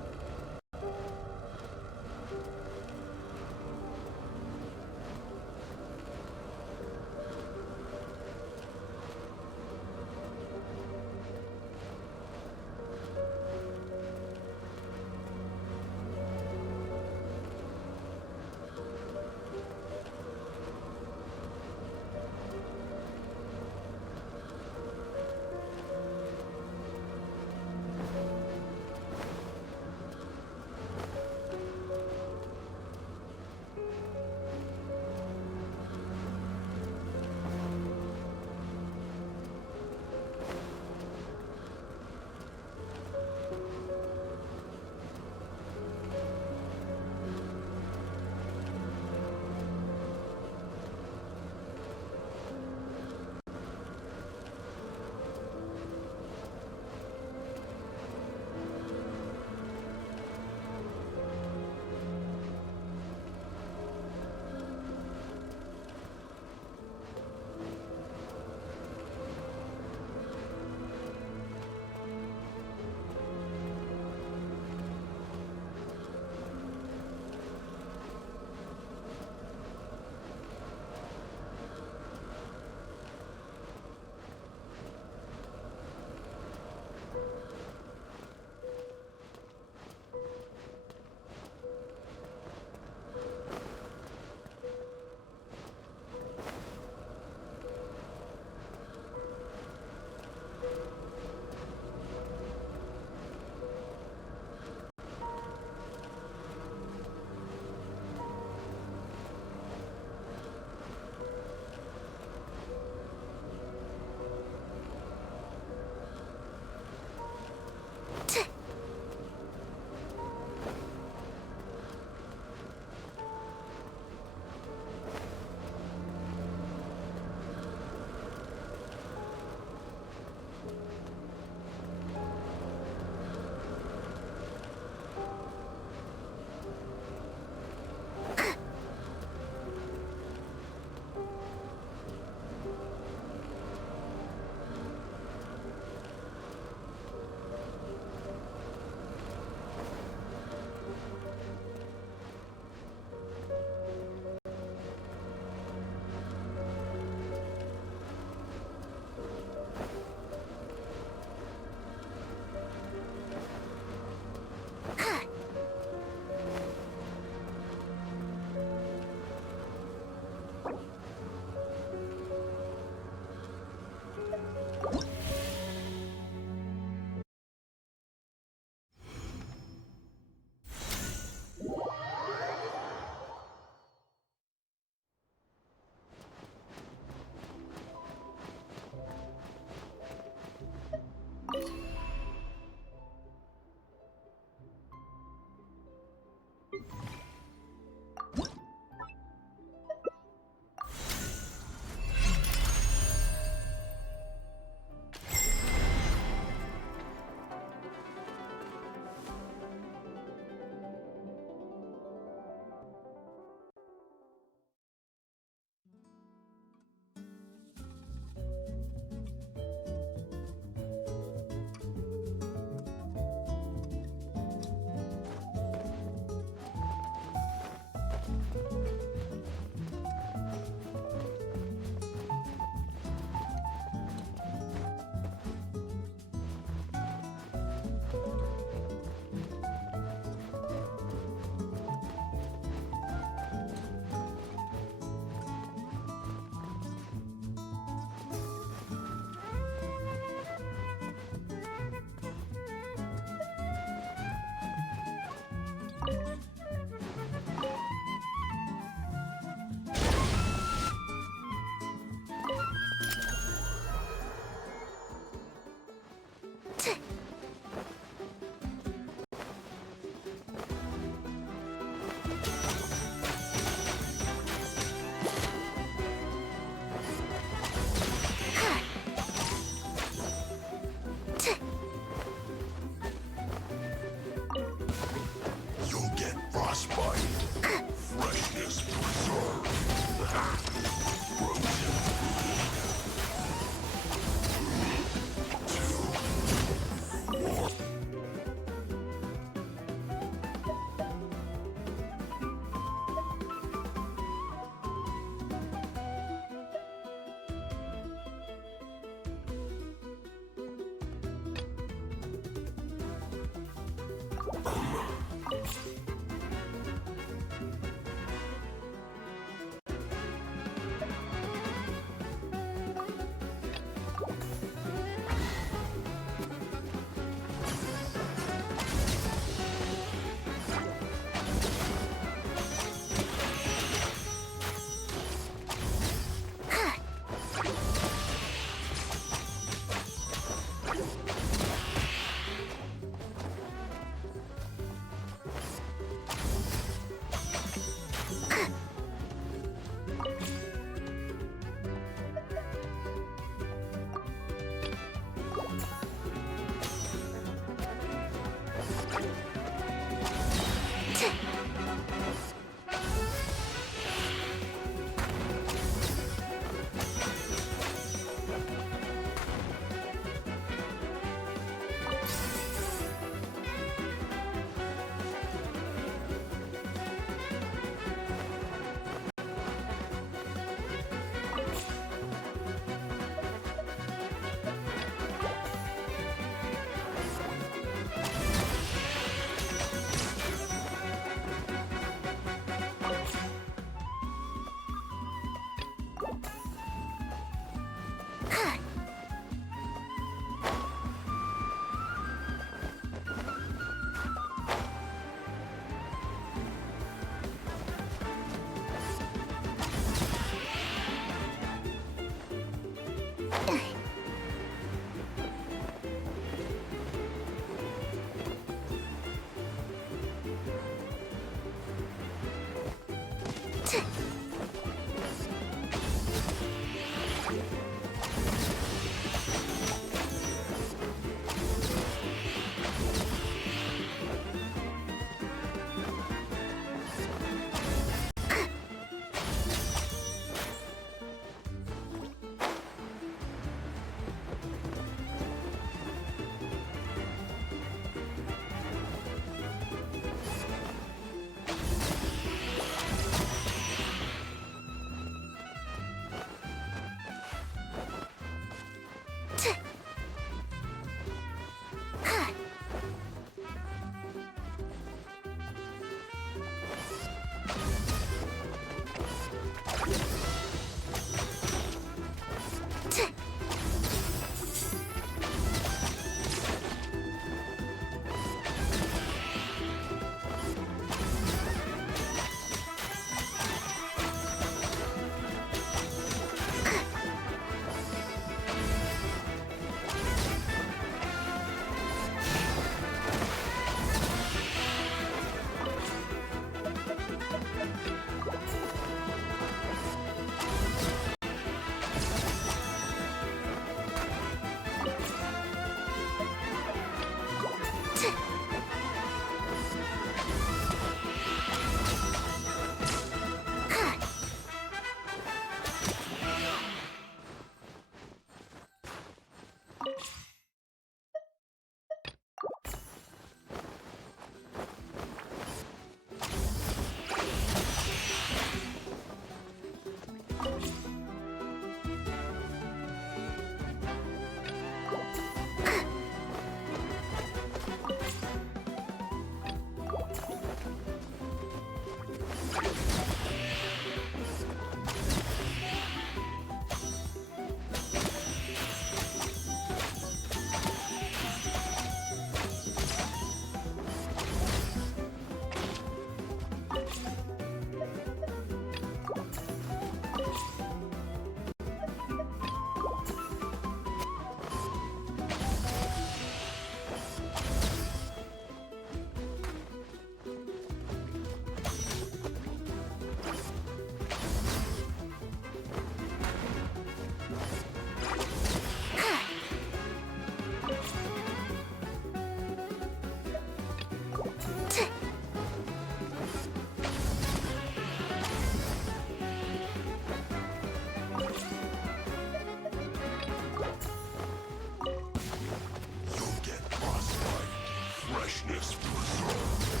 freshness preserved.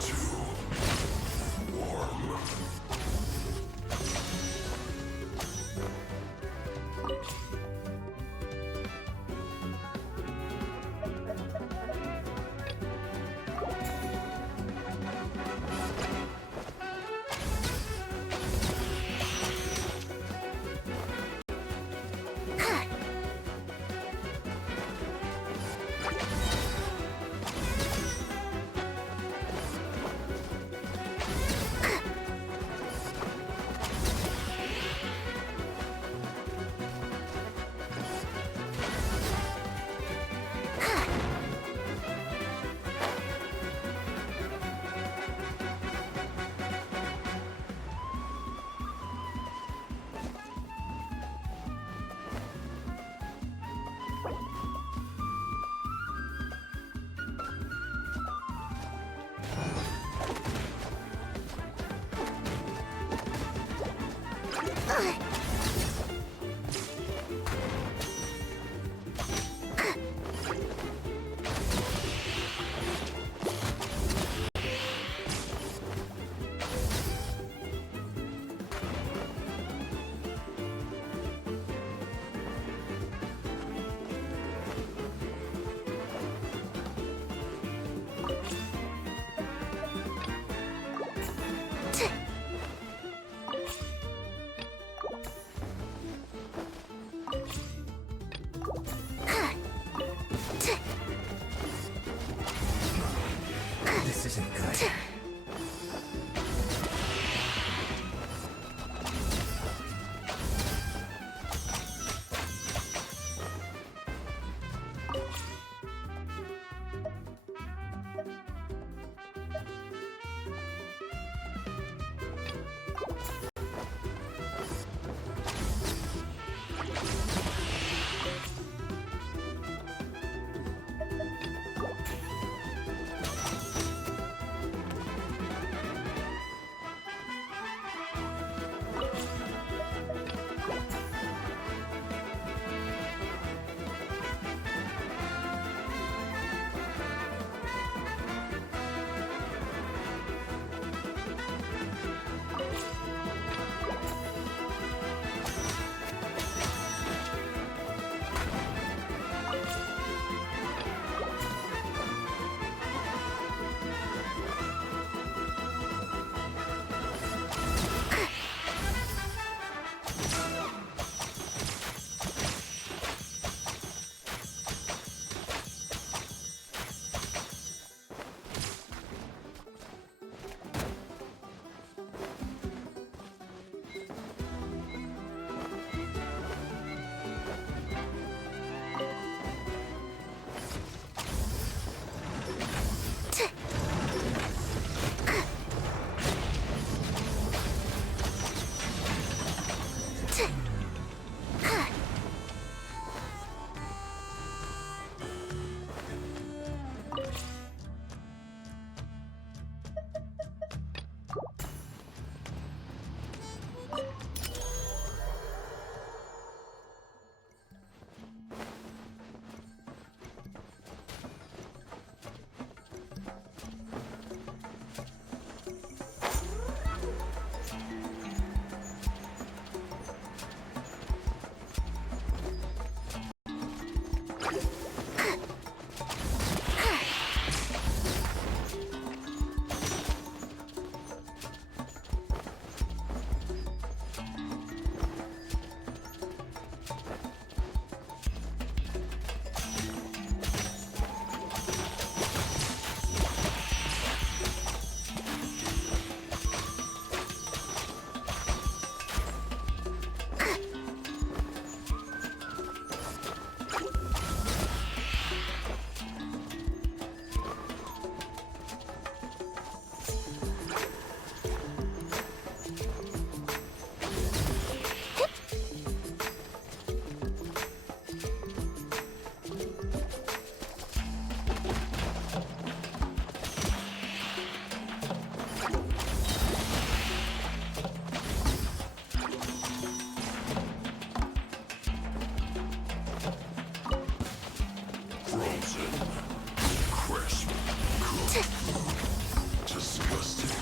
Too warm. Crisp. Cooked. Disgusting.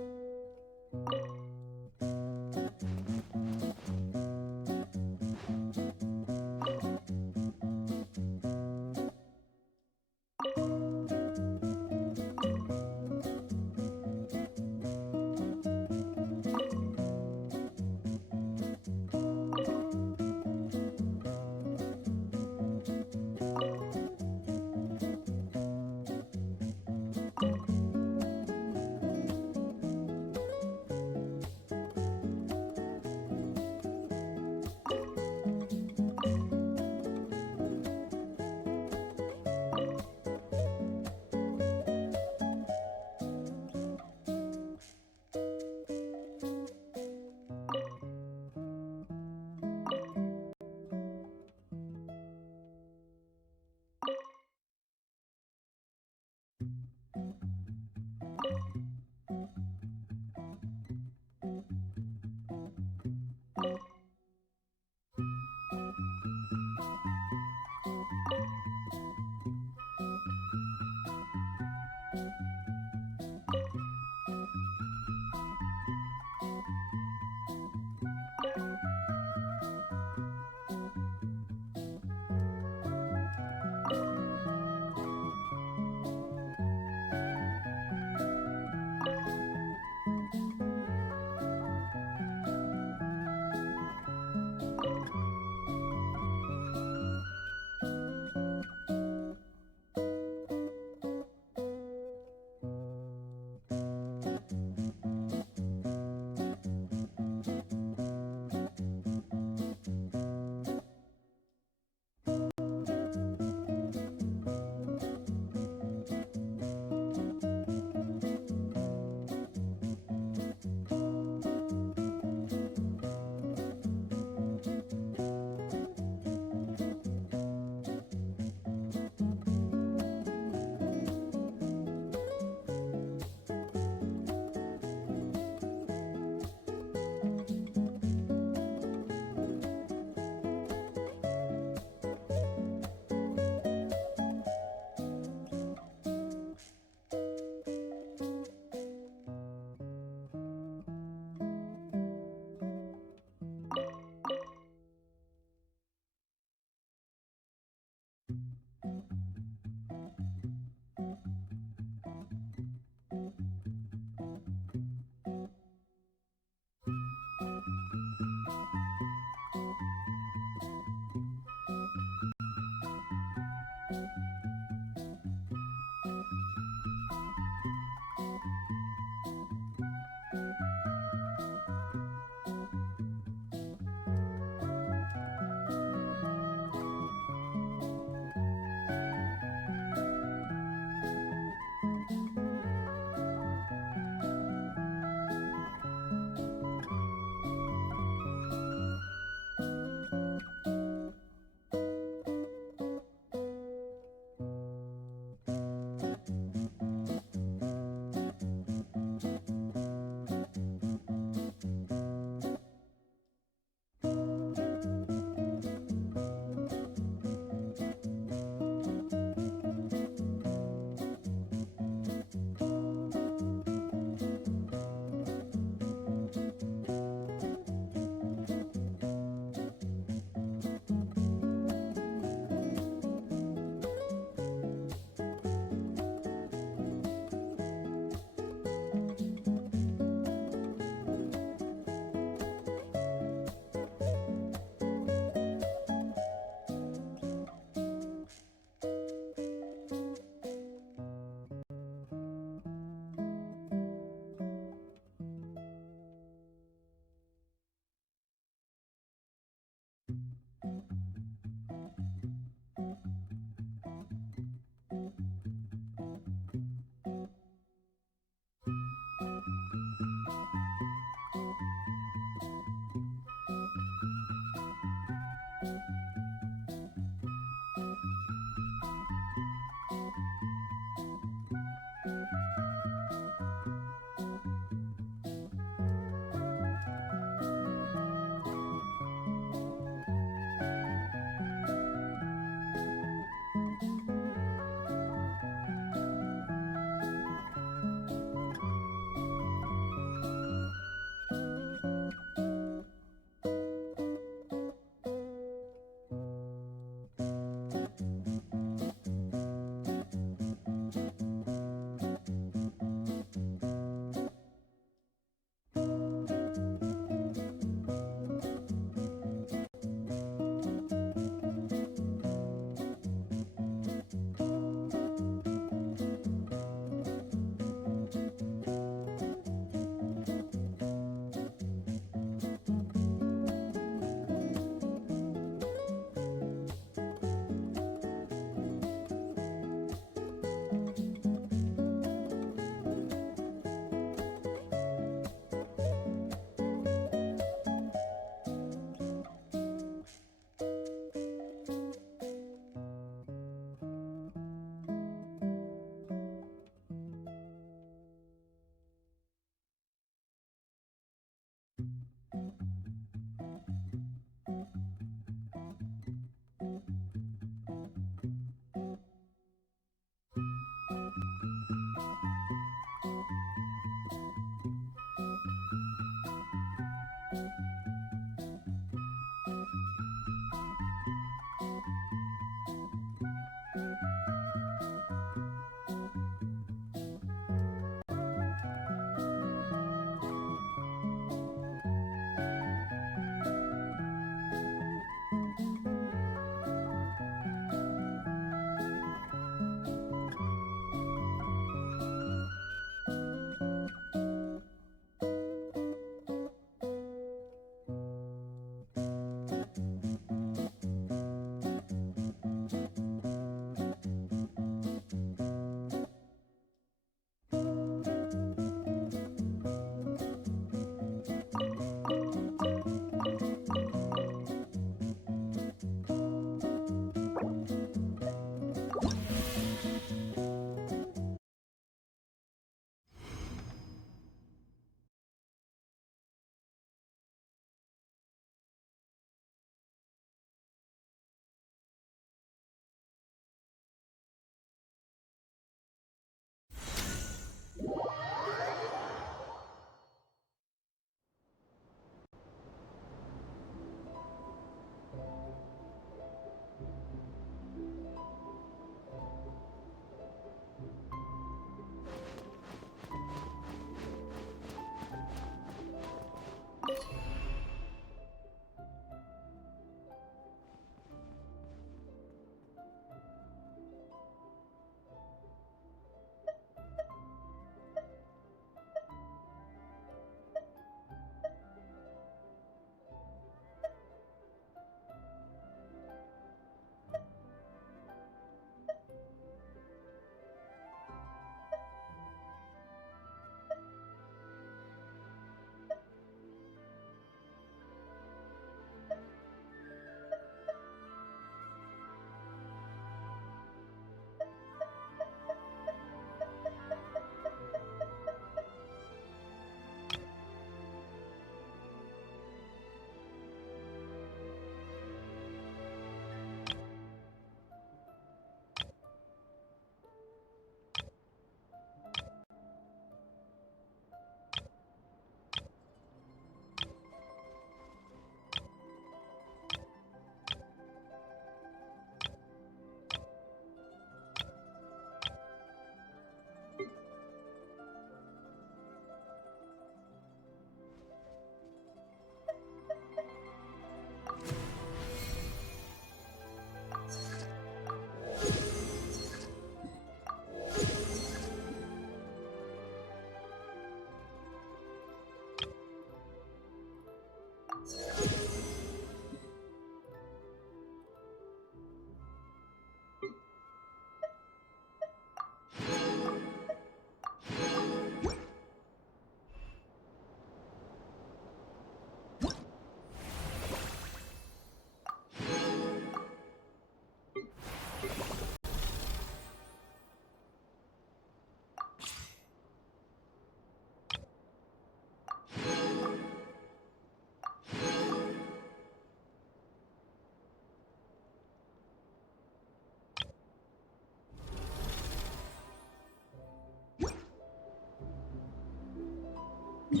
This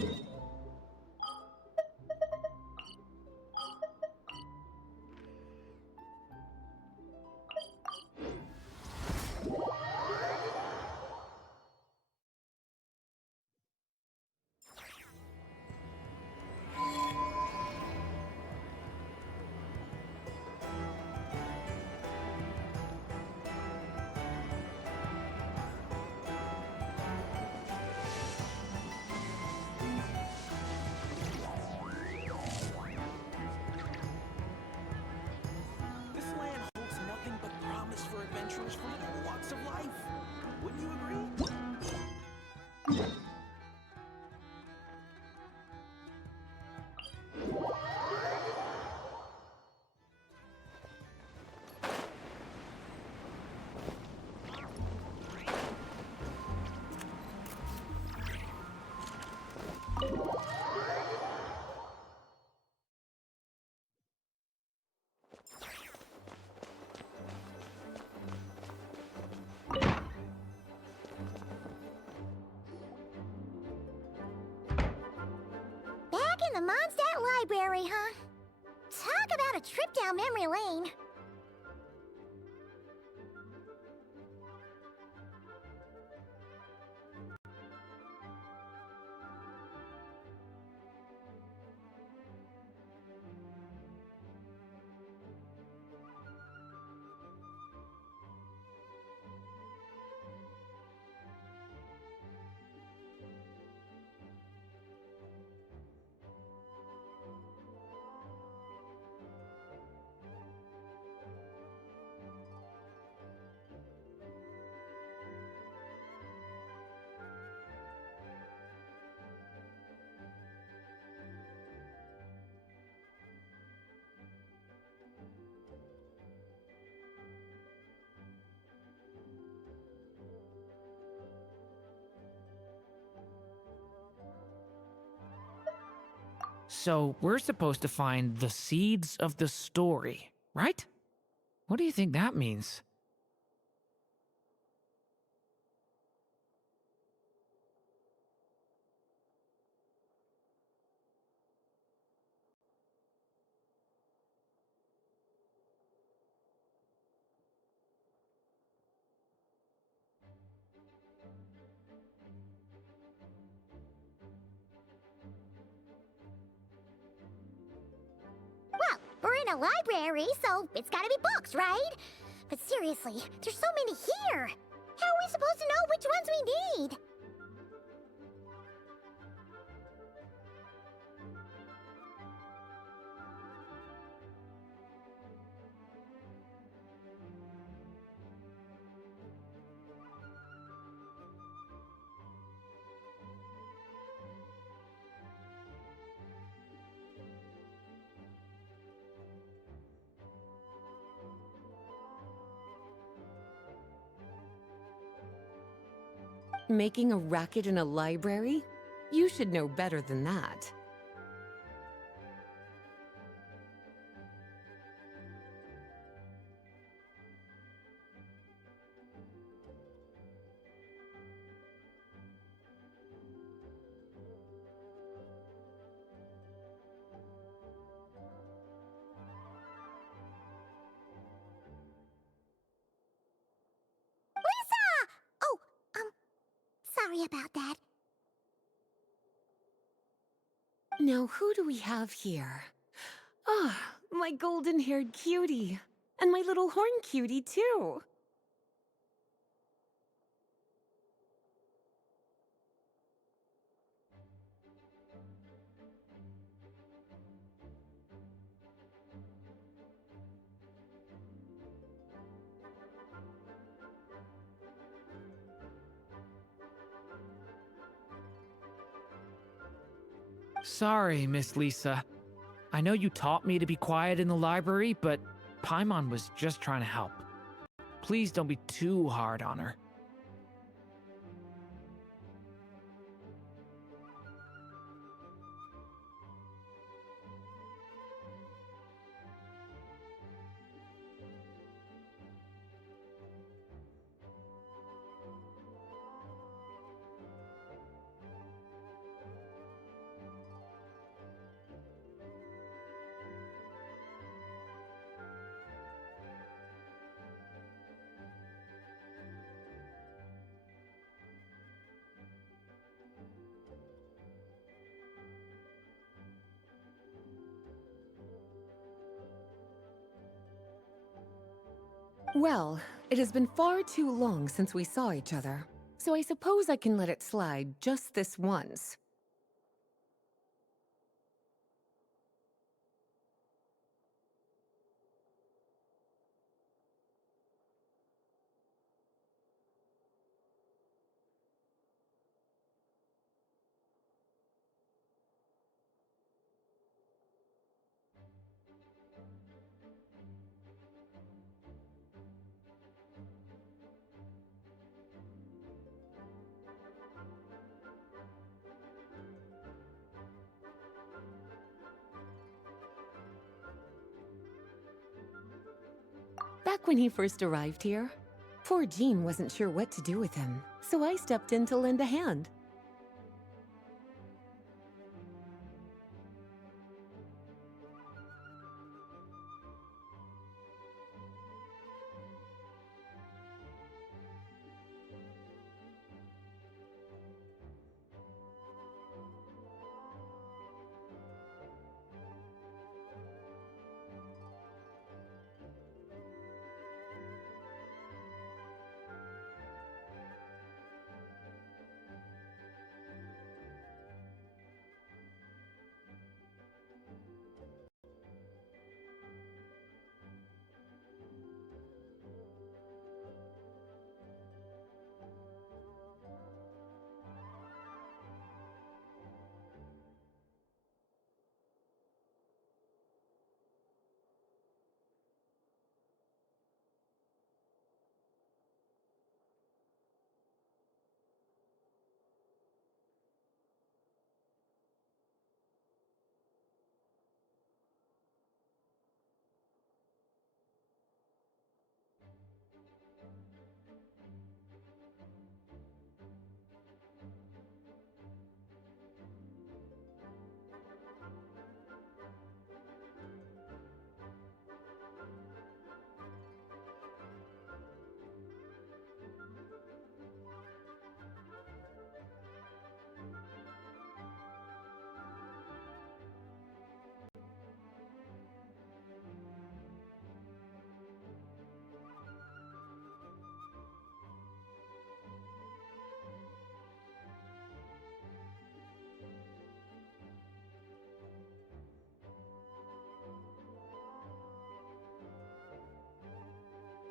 land holds nothing but promise for adventurers from all walks of life. Wouldn't you agree? Back in the Mondstadt Library, huh? Talk about a trip down memory lane. So we're supposed to find the seeds of the story, right? What do you think that means? Well, we're in a library, so it's gotta be books, right? But seriously, there's so many here. How are we supposed to know which ones we need? Making a racket in a library? You should know better than that. Lisa! Oh, sorry about that. Now, who do we have here? Ah, my golden-haired cutie. And my little horn cutie, too. Sorry, Miss Lisa. I know you taught me to be quiet in the library, but Paimon was just trying to help. Please don't be too hard on her. Well, it has been far too long since we saw each other, so I suppose I can let it slide just this once. Back when he first arrived here, poor Jean wasn't sure what to do with him, so I stepped in to lend a hand.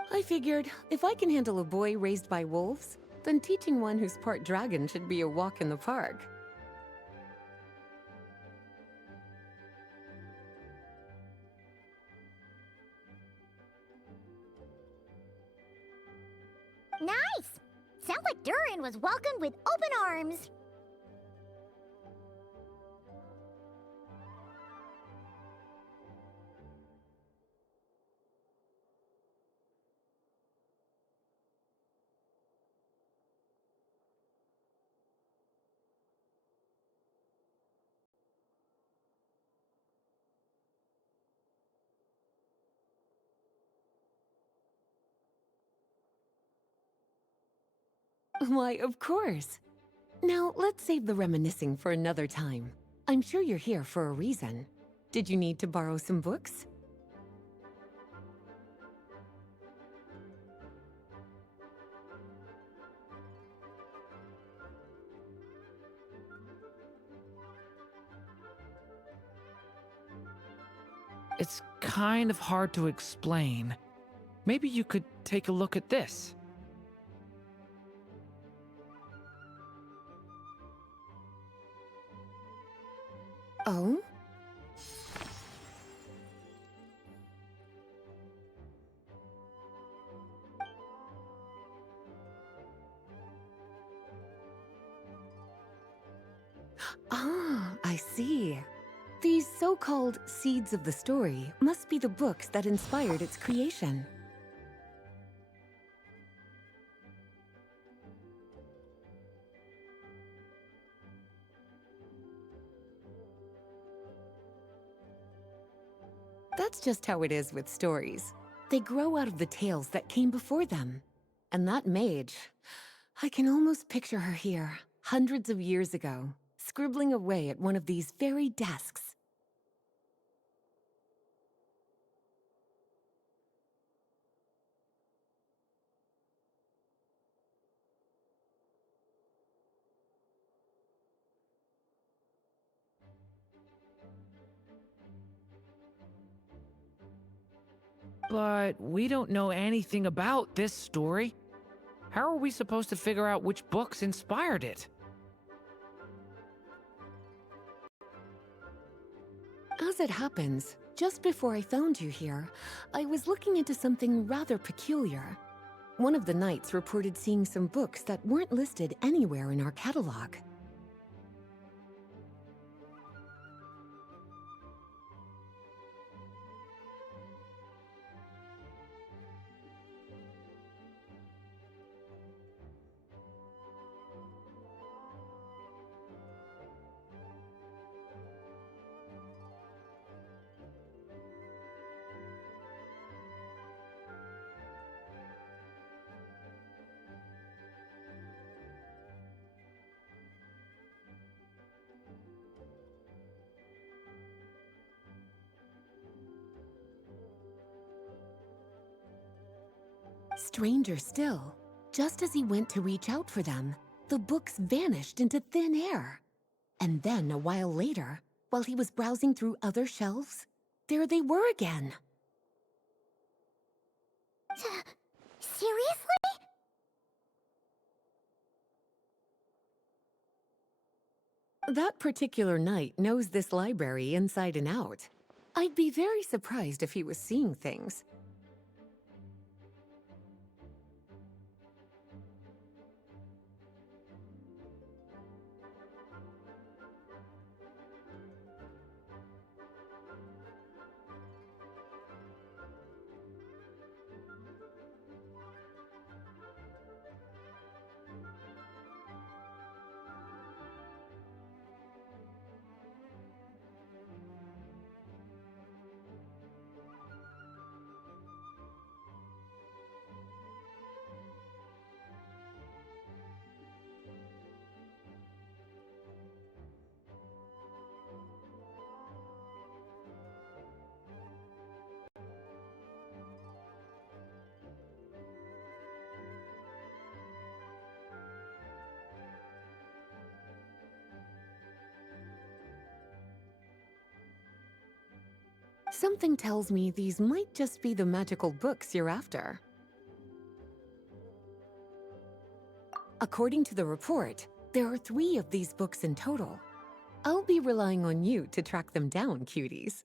I figured, if I can handle a boy raised by wolves, then teaching one who's part dragon should be a walk in the park. Nice! Sounds like Durin was welcomed with open arms. Why, of course. Now, let's save the reminiscing for another time. I'm sure you're here for a reason. Did you need to borrow some books? It's kind of hard to explain. Maybe you could take a look at this. Oh? Ah, I see. These so-called seeds of the story must be the books that inspired its creation. That's just how it is with stories. They grow out of the tales that came before them. And that mage, I can almost picture her here, hundreds of years ago, scribbling away at one of these very desks. But we don't know anything about this story. How are we supposed to figure out which books inspired it? As it happens, just before I found you here, I was looking into something rather peculiar. One of the knights reported seeing some books that weren't listed anywhere in our catalog. Stranger still, just as he went to reach out for them, the books vanished into thin air. And then, a while later, while he was browsing through other shelves, there they were again. Seriously? That particular knight knows this library inside and out. I'd be very surprised if he was seeing things. Something tells me these might just be the magical books you're after. According to the report, there are 3 of these books in total. I'll be relying on you to track them down, cuties.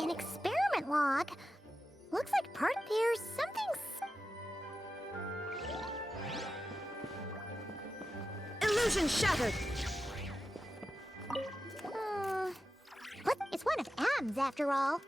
An experiment log? Looks like part there's something. Illusion shattered! What? It's one of Am's after all.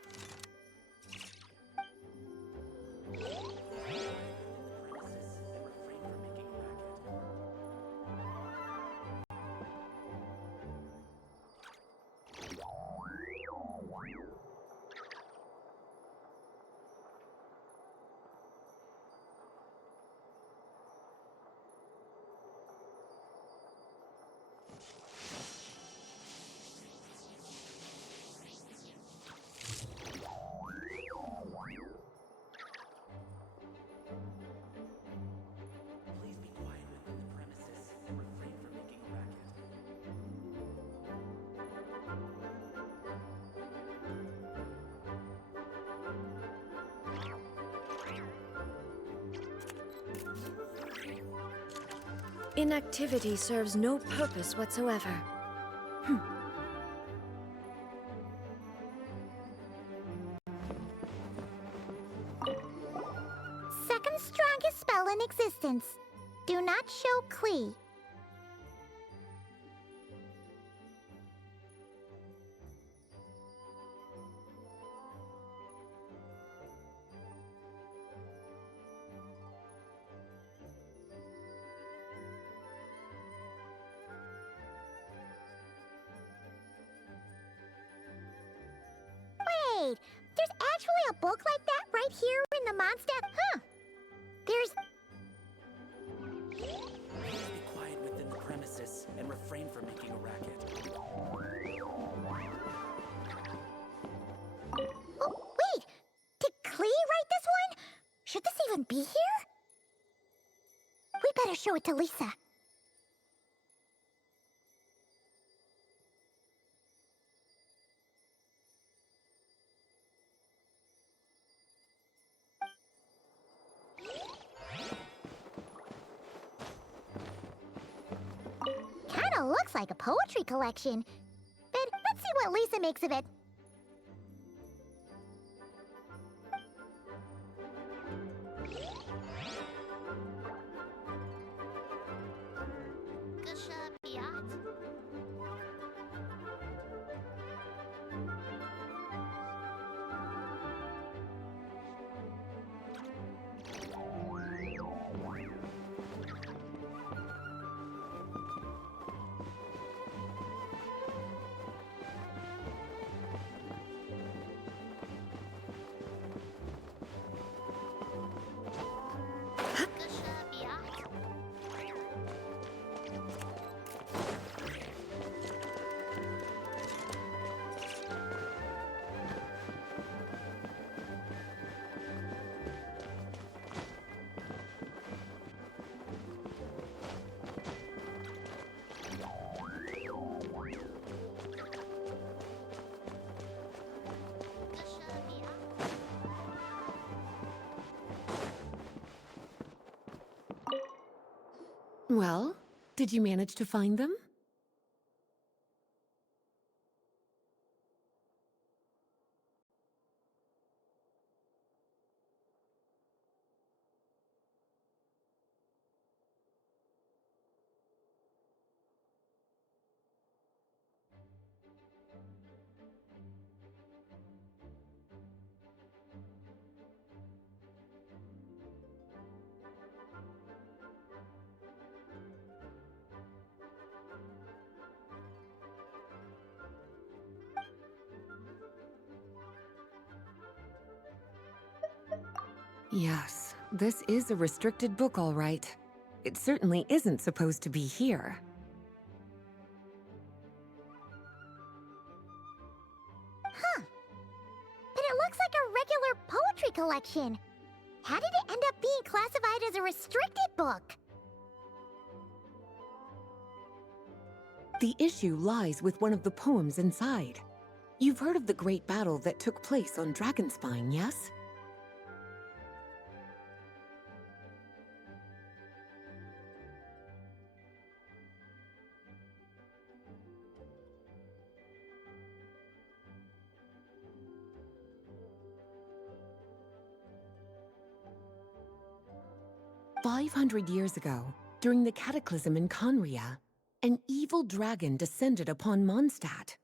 Inactivity serves no purpose whatsoever. Second strongest spell in existence. Do not show Klee. Wait, there's actually a book like that right here in the Mondstadt? Huh. There's... Please be quiet within the premises and refrain from making a racket. Oh, wait! Did Klee write this one? Should this even be here? We better show it to Lisa. Kinda looks like a poetry collection. But let's see what Lisa makes of it. Well, did you manage to find them? Yes, this is a restricted book, all right. It certainly isn't supposed to be here. Huh. But it looks like a regular poetry collection. How did it end up being classified as a restricted book? The issue lies with one of the poems inside. You've heard of the great battle that took place on Dragonspine, yes? "500 years ago, during the cataclysm in Conria, an evil dragon descended upon Mondstadt.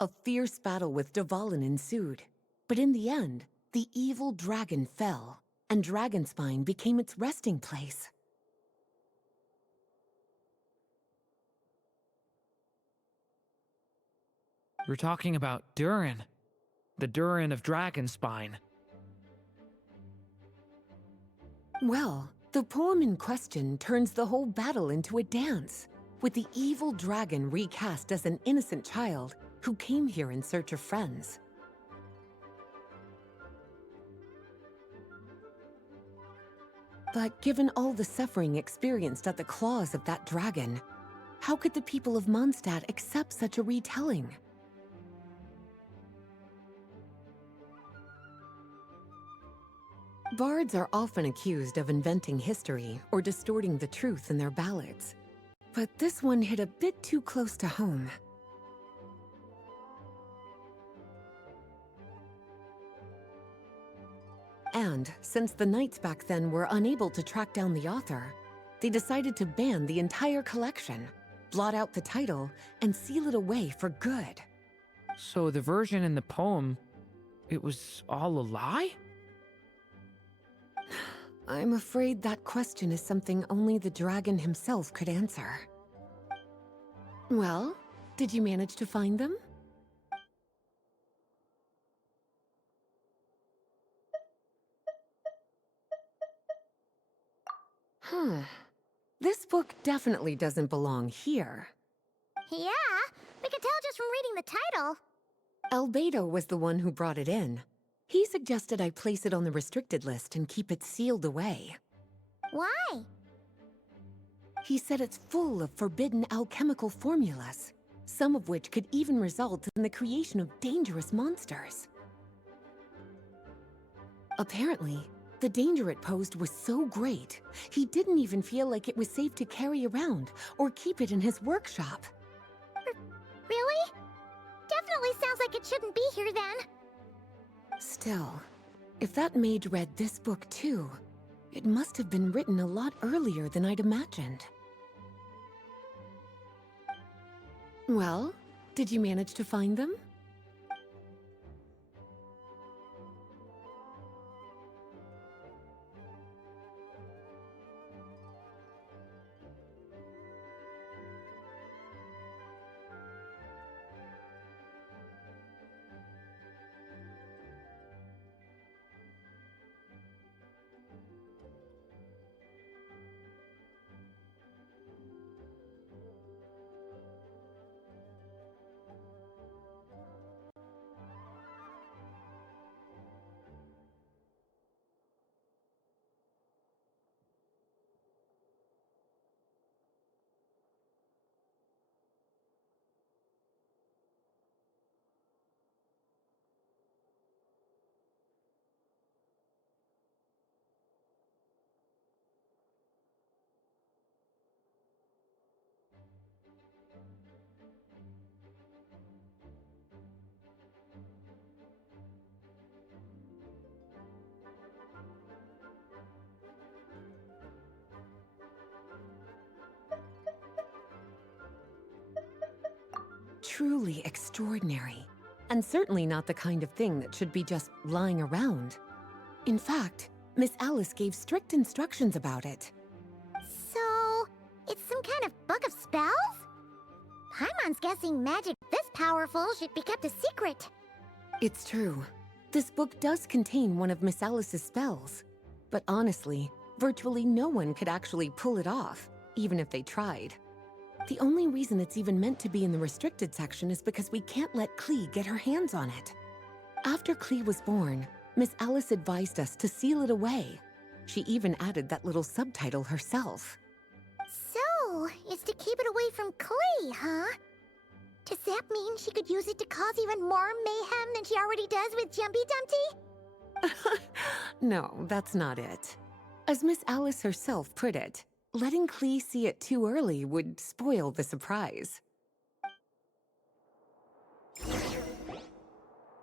A fierce battle with Dvalin ensued, but in the end, the evil dragon fell, and Dragonspine became its resting place." You're talking about Durin. The Durin of Dragonspine. Well, the poem in question turns the whole battle into a dance, with the evil dragon recast as an innocent child who came here in search of friends. But given all the suffering experienced at the claws of that dragon, how could the people of Mondstadt accept such a retelling? Bards are often accused of inventing history or distorting the truth in their ballads. But this one hit a bit too close to home. And since the Knights back then were unable to track down the author, they decided to ban the entire collection, blot out the title, and seal it away for good. So the version in the poem, it was all a lie? I'm afraid that question is something only the dragon himself could answer. Well, did you manage to find them? This book definitely doesn't belong here. Yeah, we could tell just from reading the title. Albedo was the one who brought it in. He suggested I place it on the restricted list and keep it sealed away. Why? He said it's full of forbidden alchemical formulas, some of which could even result in the creation of dangerous monsters. Apparently, the danger it posed was so great, he didn't even feel like it was safe to carry around or keep it in his workshop. Really? Definitely sounds like it shouldn't be here then. Still, if that mage read this book too, it must have been written a lot earlier than I'd imagined. Well, did you manage to find them? Truly extraordinary, and certainly not the kind of thing that should be just lying around. In fact, Miss Alice gave strict instructions about it. So, it's some kind of book of spells? Paimon's guessing magic this powerful should be kept a secret. It's true. This book does contain one of Miss Alice's spells. But honestly, virtually no one could actually pull it off, even if they tried. The only reason it's even meant to be in the restricted section is because we can't let Klee get her hands on it. After Klee was born, Miss Alice advised us to seal it away. She even added that little subtitle herself. So, it's to keep it away from Klee, huh? Does that mean she could use it to cause even more mayhem than she already does with Jumpy Dumpty? No, that's not it. As Miss Alice herself put it, letting Klee see it too early would spoil the surprise.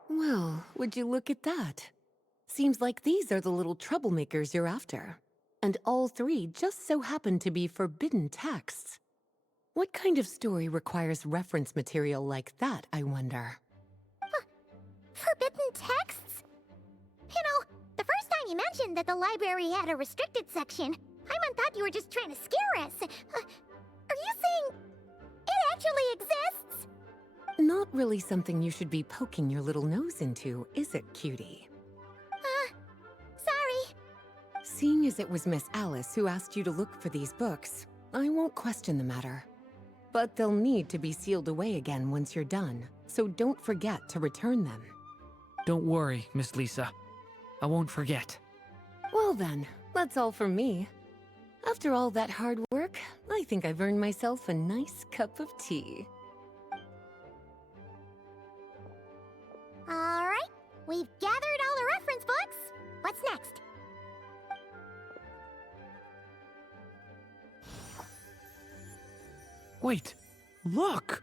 Well, would you look at that? Seems like these are the little troublemakers you're after. And all three just so happen to be forbidden texts. What kind of story requires reference material like that, I wonder? Forbidden texts? You know, the first time you mentioned that the library had a restricted section, Paimon thought you were just trying to scare us. Are you saying it actually exists? Not really something you should be poking your little nose into, is it, cutie? Sorry. Seeing as it was Miss Alice who asked you to look for these books, I won't question the matter. But they'll need to be sealed away again once you're done, so don't forget to return them. Don't worry, Miss Lisa. I won't forget. Well then, that's all from me. After all that hard work, I think I've earned myself a nice cup of tea. All right, we've gathered all the reference books. What's next? Wait, look!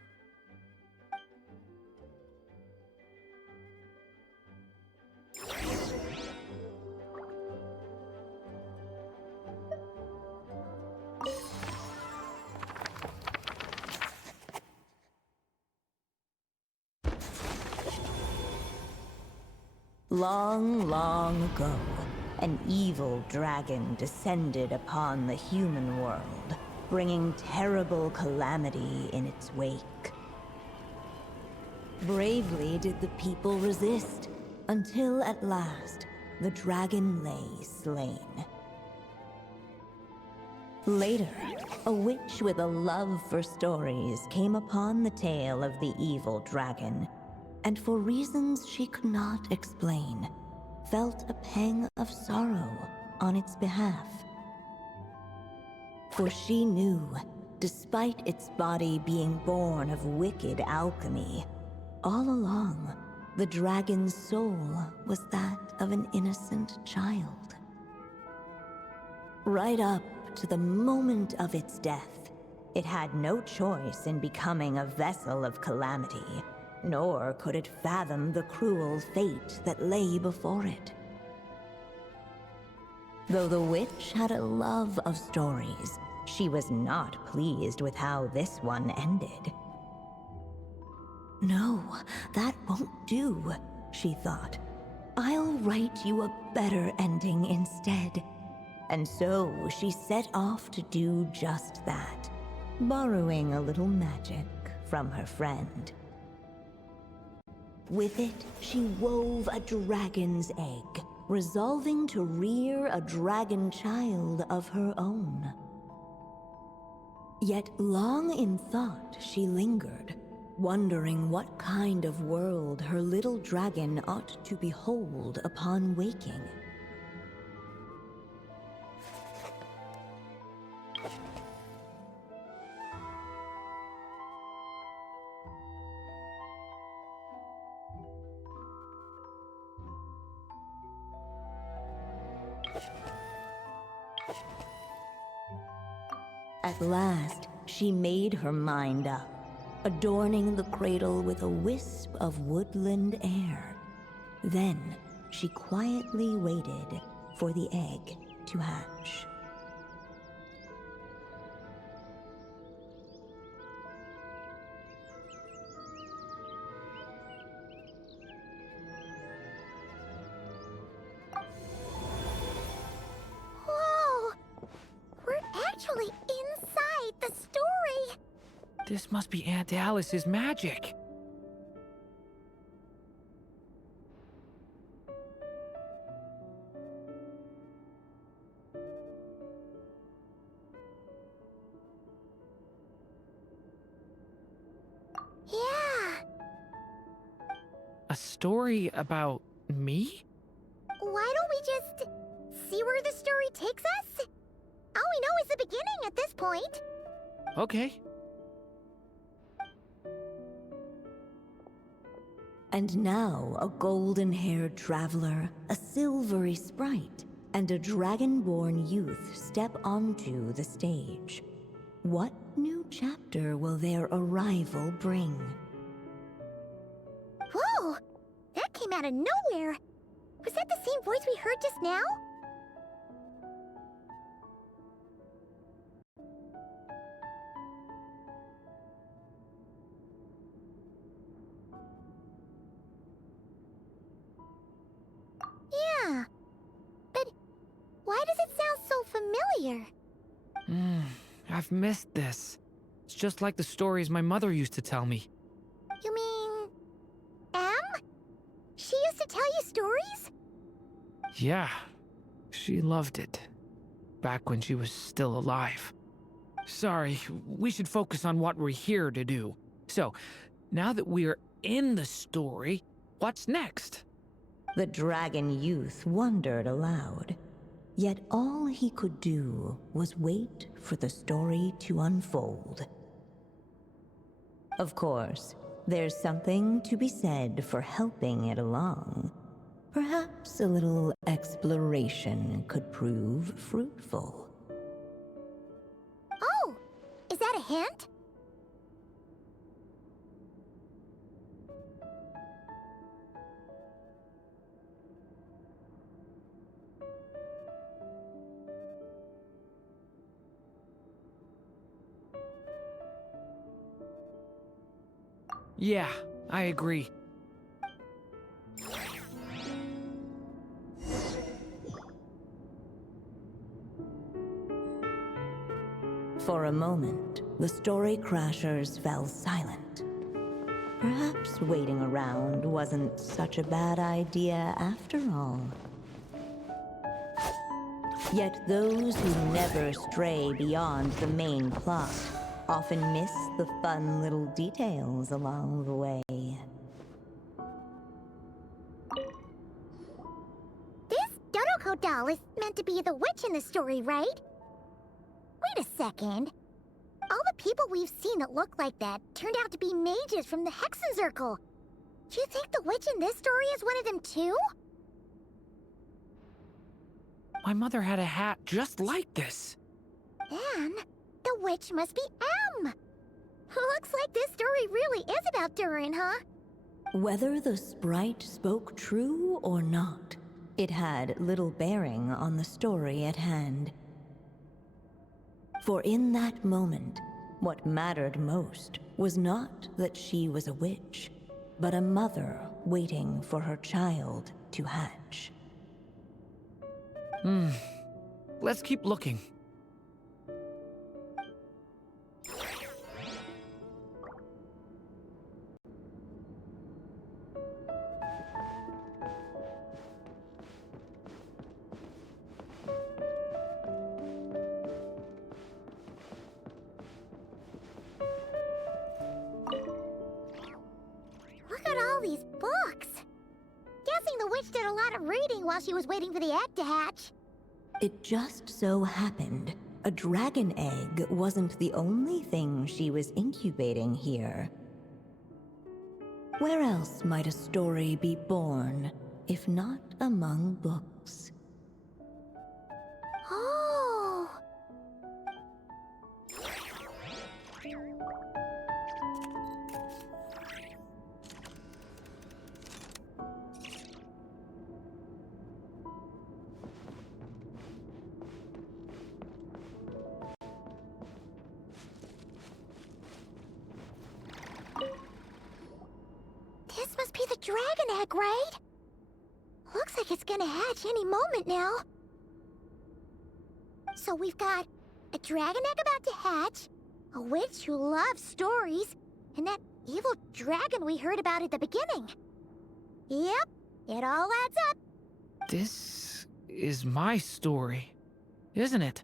Long, long ago, an evil dragon descended upon the human world, bringing terrible calamity in its wake. Bravely did the people resist, until at last, the dragon lay slain. Later, a witch with a love for stories came upon the tale of the evil dragon, and for reasons she could not explain, felt a pang of sorrow on its behalf. For she knew, despite its body being born of wicked alchemy, all along, the dragon's soul was that of an innocent child. Right up to the moment of its death, it had no choice in becoming a vessel of calamity, nor could it fathom the cruel fate that lay before it. Though the witch had a love of stories, she was not pleased with how this one ended. No, that won't do, she thought. I'll write you a better ending instead. And so she set off to do just that, borrowing a little magic from her friend. With it, she wove a dragon's egg, resolving to rear a dragon child of her own. Yet long in thought she lingered, wondering what kind of world her little dragon ought to behold upon waking. At last, she made her mind up, adorning the cradle with a wisp of woodland air. Then, she quietly waited for the egg to hatch. Actually inside the story! This must be Aunt Alice's magic. Yeah. A story about me? Why don't we just see where the story takes us? All we know is the beginning at this point. Okay. And now a golden-haired traveler, a silvery sprite, and a dragon-born youth step onto the stage. What new chapter will their arrival bring? Whoa! That came out of nowhere! Was that the same voice we heard just now? Yeah. But why does it sound so familiar? I've missed this. It's just like the stories my mother used to tell me. You mean... Em? She used to tell you stories? Yeah, she loved it. Back when she was still alive. Sorry, we should focus on what we're here to do. So, now that we're in the story, what's next? The dragon youth wondered aloud. Yet all he could do was wait for the story to unfold. Of course, there's something to be said for helping it along. Perhaps a little exploration could prove fruitful. Oh! Is that a hint? Yeah, I agree. For a moment, the story crashers fell silent. Perhaps waiting around wasn't such a bad idea after all. Yet those who never stray beyond the main plot often miss the fun little details along the way. This Dodoko doll is meant to be the witch in the story, right? Wait a second. All the people we've seen that look like that turned out to be mages from the Hexenzirkel. Do you think the witch in this story is one of them too? My mother had a hat just like this. Then, the witch must be M. Looks like this story really is about Durin, huh? Whether the sprite spoke true or not, it had little bearing on the story at hand. For in that moment, what mattered most was not that she was a witch, but a mother waiting for her child to hatch. Let's keep looking. Look at all these books. Guessing the witch did a lot of reading while she was waiting for the egg to hatch. It just so happened a dragon egg wasn't the only thing she was incubating here. Where else might a story be born, if not among books? Oh! This must be the dragon egg, right? Looks like it's gonna hatch any moment now. So we've got a dragon egg about to hatch, a witch who loves stories, and that evil dragon we heard about at the beginning. Yep, it all adds up. This is my story, isn't it?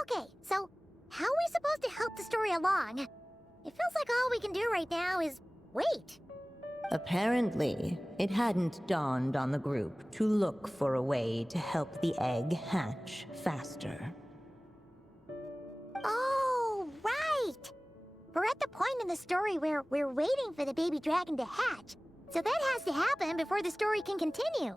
Okay, so how are we supposed to help the story along? It feels like all we can do right now is wait. Apparently, it hadn't dawned on the group to look for a way to help the egg hatch faster. Oh, right! We're at the point in the story where we're waiting for the baby dragon to hatch, so that has to happen before the story can continue.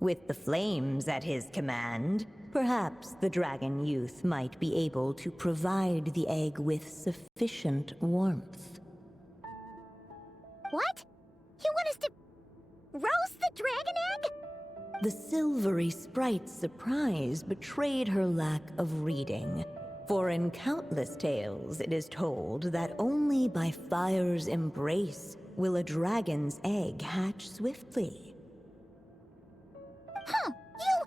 With the flames at his command, perhaps the dragon youth might be able to provide the egg with sufficient warmth. What? You want us to roast the dragon egg? The silvery sprite's surprise betrayed her lack of reading, for in countless tales it is told that only by fire's embrace will a dragon's egg hatch swiftly. Huh, you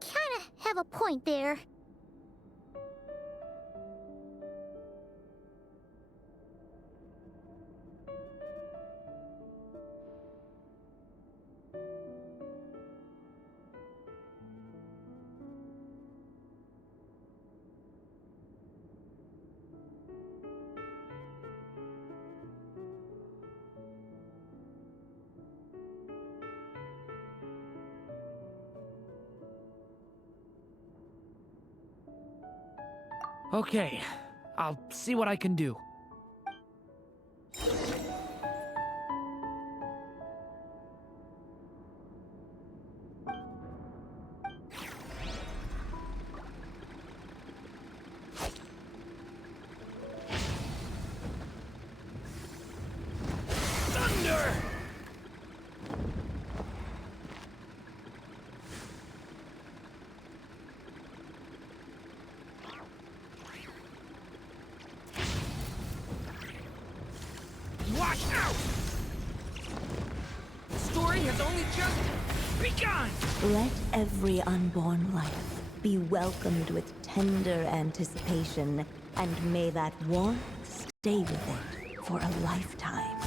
kinda have a point there. Okay, I'll see what I can do. Thunder! Watch out! The story has only just begun! Let every unborn life be welcomed with tender anticipation, and may that warmth stay with it for a lifetime.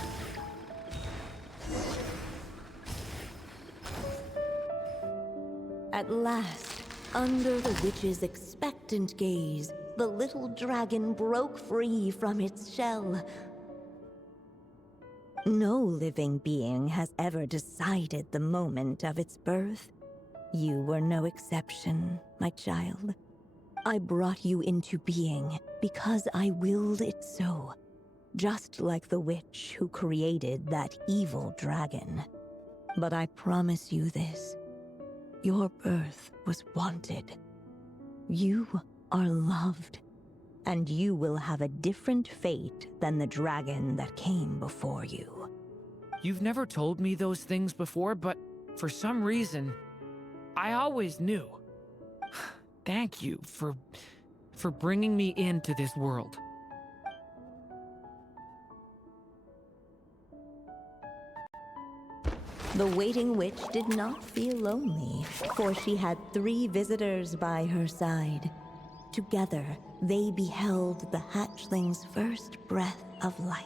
At last, under the witch's expectant gaze, the little dragon broke free from its shell. No living being has ever decided the moment of its birth. You were no exception, my child. I brought you into being because I willed it so, just like the witch who created that evil dragon. But I promise you this. Your birth was wanted. You are loved, and you will have a different fate than the dragon that came before you. You've never told me those things before, but for some reason, I always knew. Thank you for bringing me into this world. The waiting witch did not feel lonely, for she had 3 visitors by her side. Together, they beheld the hatchling's first breath of life.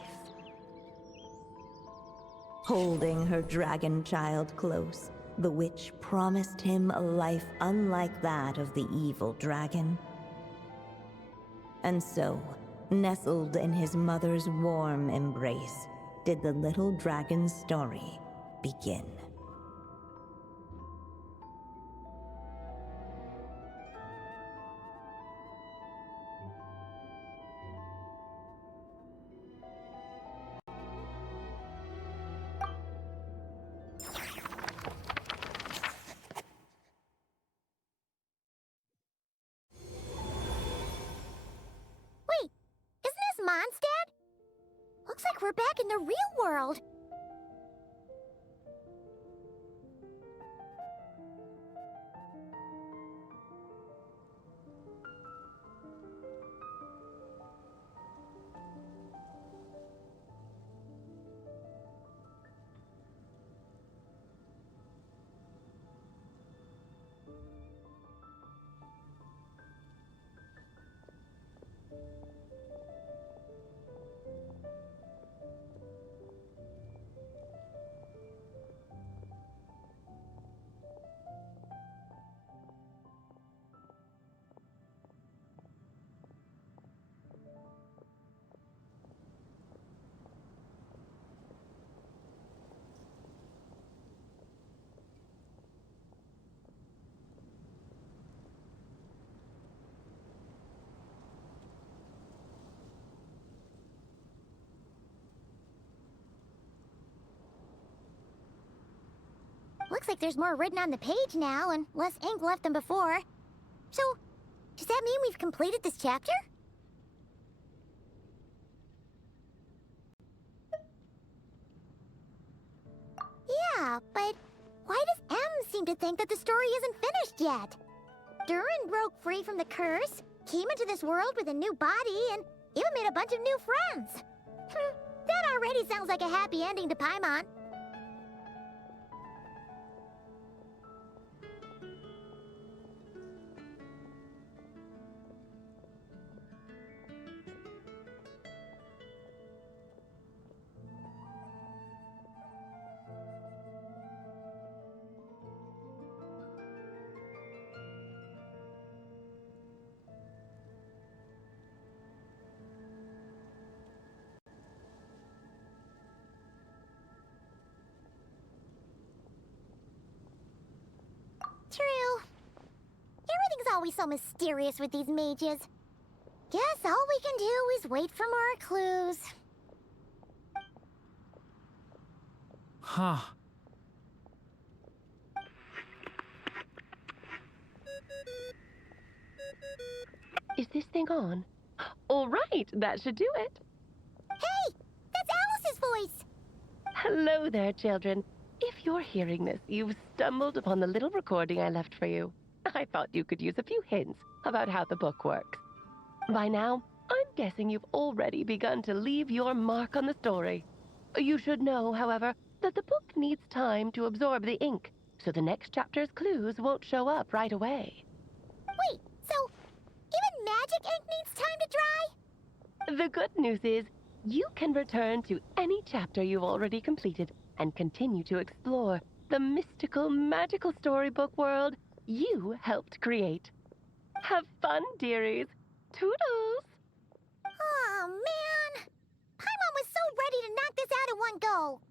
Holding her dragon child close, the witch promised him a life unlike that of the evil dragon. And so, nestled in his mother's warm embrace, did the little dragon's story begin. Wait, isn't this Mondstadt? Looks like we're back in the real world. Looks like there's more written on the page now and less ink left than before. So, does that mean we've completed this chapter? Yeah, but why does M seem to think that the story isn't finished yet? Durin broke free from the curse, came into this world with a new body, and even made a bunch of new friends. That already sounds like a happy ending to Paimon. True. Everything's always so mysterious with these mages. Guess all we can do is wait for more clues. Huh. Is this thing on? All right, that should do it. Hey! That's Alice's voice! Hello there, children. If you're hearing this, you've stumbled upon the little recording I left for you. I thought you could use a few hints about how the book works. By now, I'm guessing you've already begun to leave your mark on the story. You should know, however, that the book needs time to absorb the ink, so the next chapter's clues won't show up right away. Wait, so even magic ink needs time to dry? The good news is, you can return to any chapter you've already completed and continue to explore the mystical, magical storybook world you helped create. Have fun, dearies. Toodles! Oh, man! Paimon was so ready to knock this out in one go!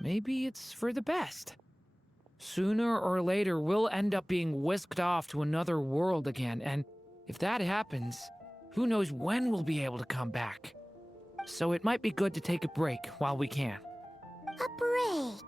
Maybe it's for the best. Sooner or later, we'll end up being whisked off to another world again, and if that happens, who knows when we'll be able to come back. So it might be good to take a break while we can. A break.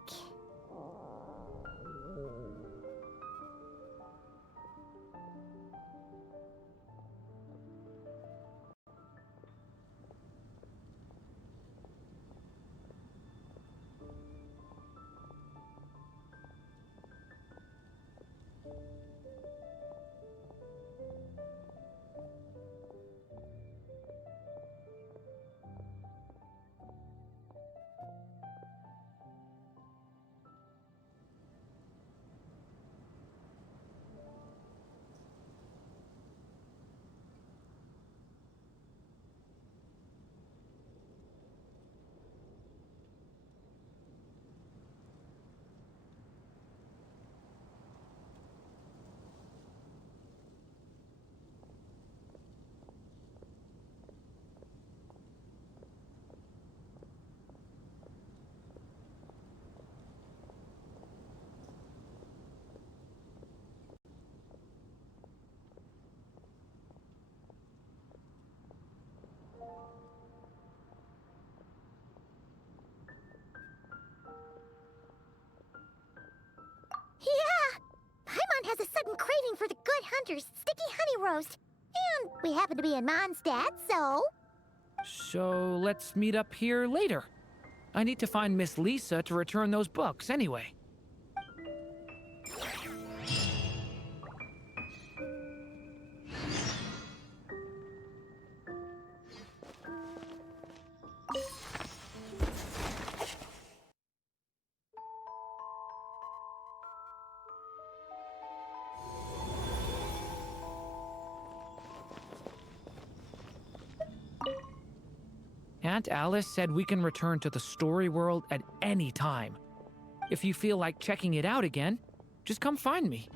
Yeah! Paimon has a sudden craving for the Good Hunter's sticky honey roast. And we happen to be in Mondstadt, so... So let's meet up here later. I need to find Miss Lisa to return those books anyway. Aunt Alice said we can return to the story world at any time. If you feel like checking it out again, just come find me.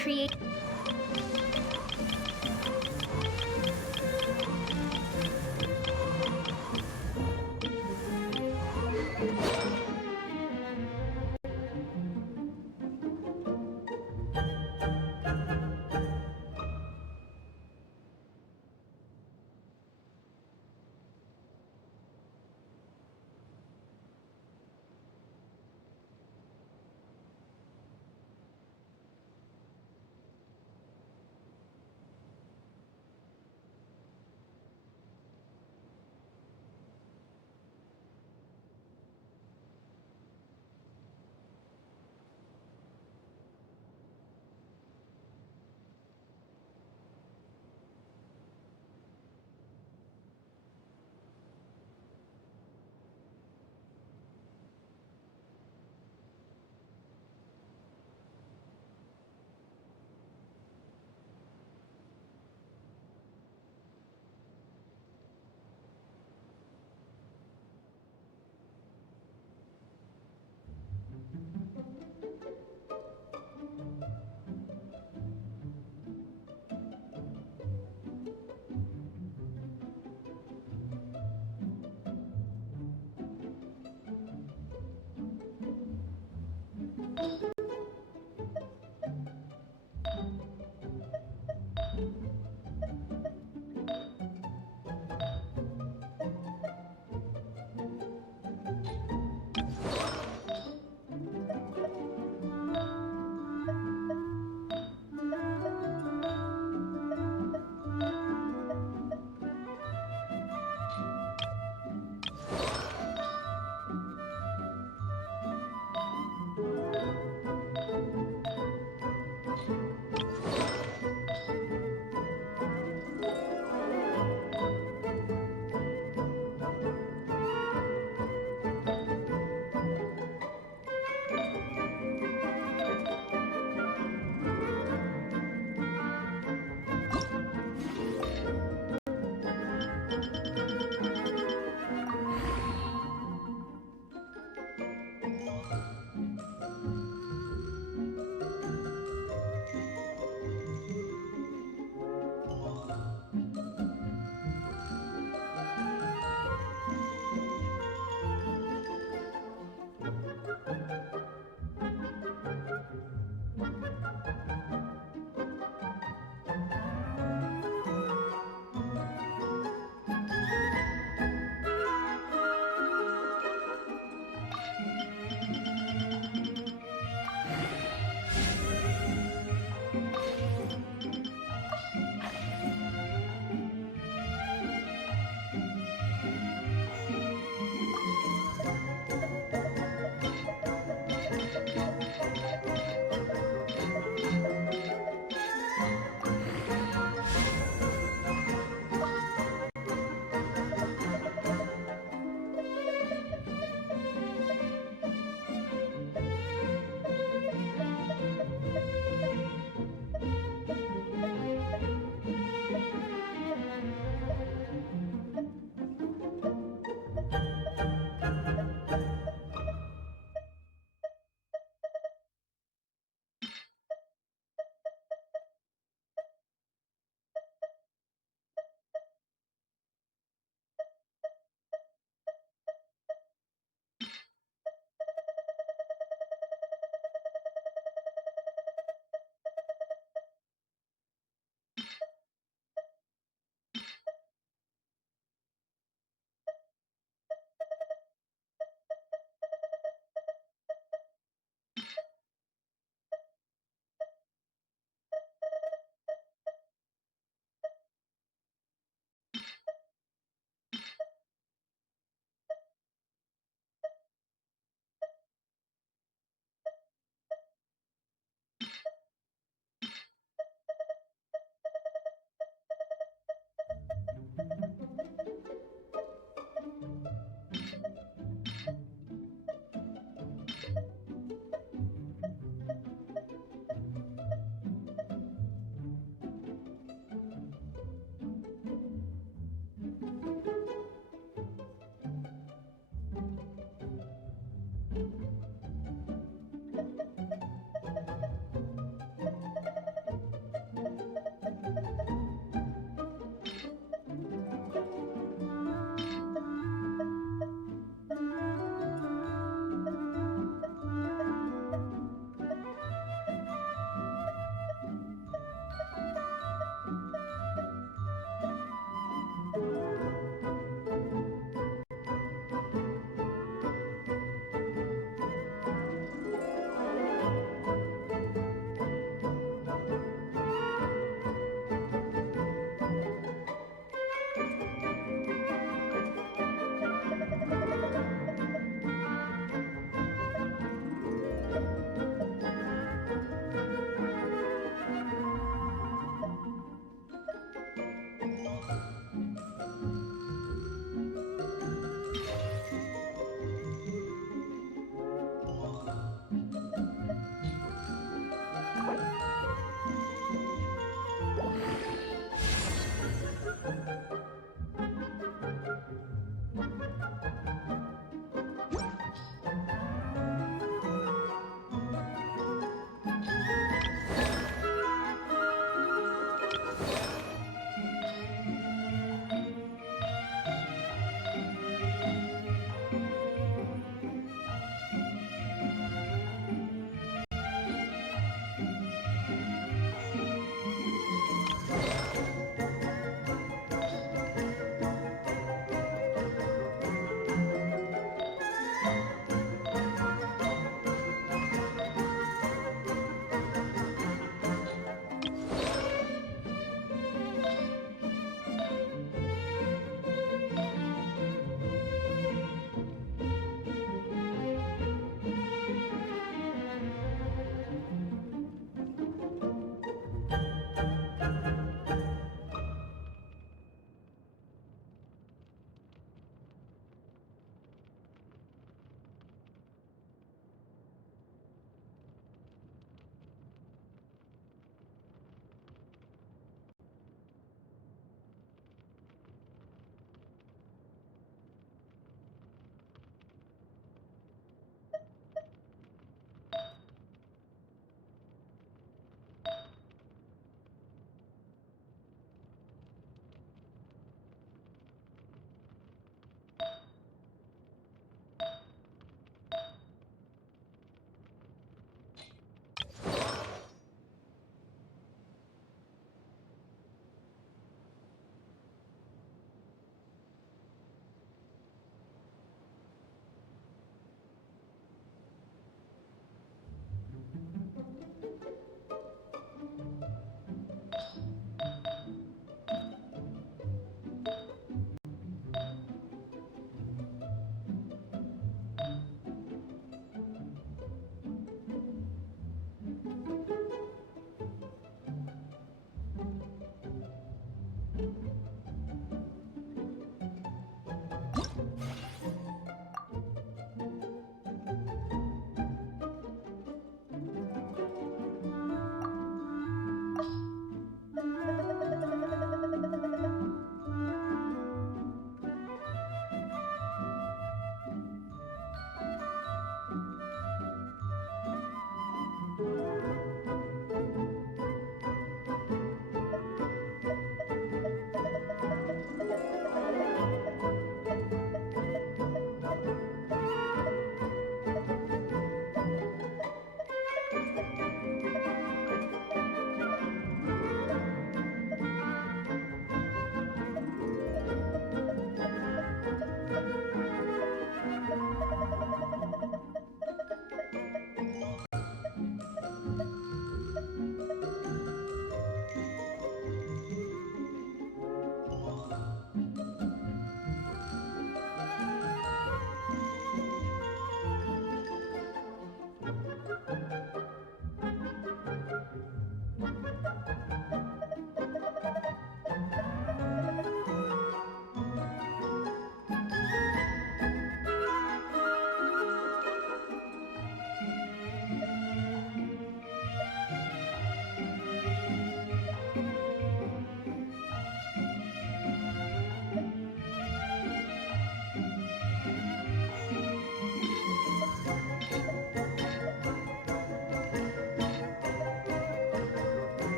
create.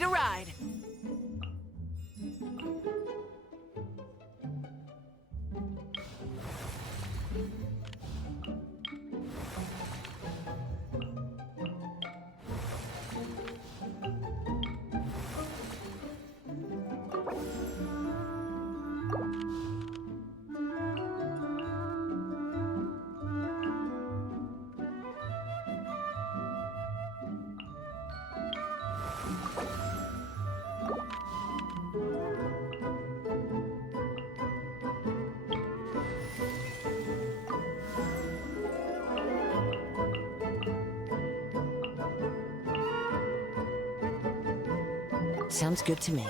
to ride. Sounds good to me.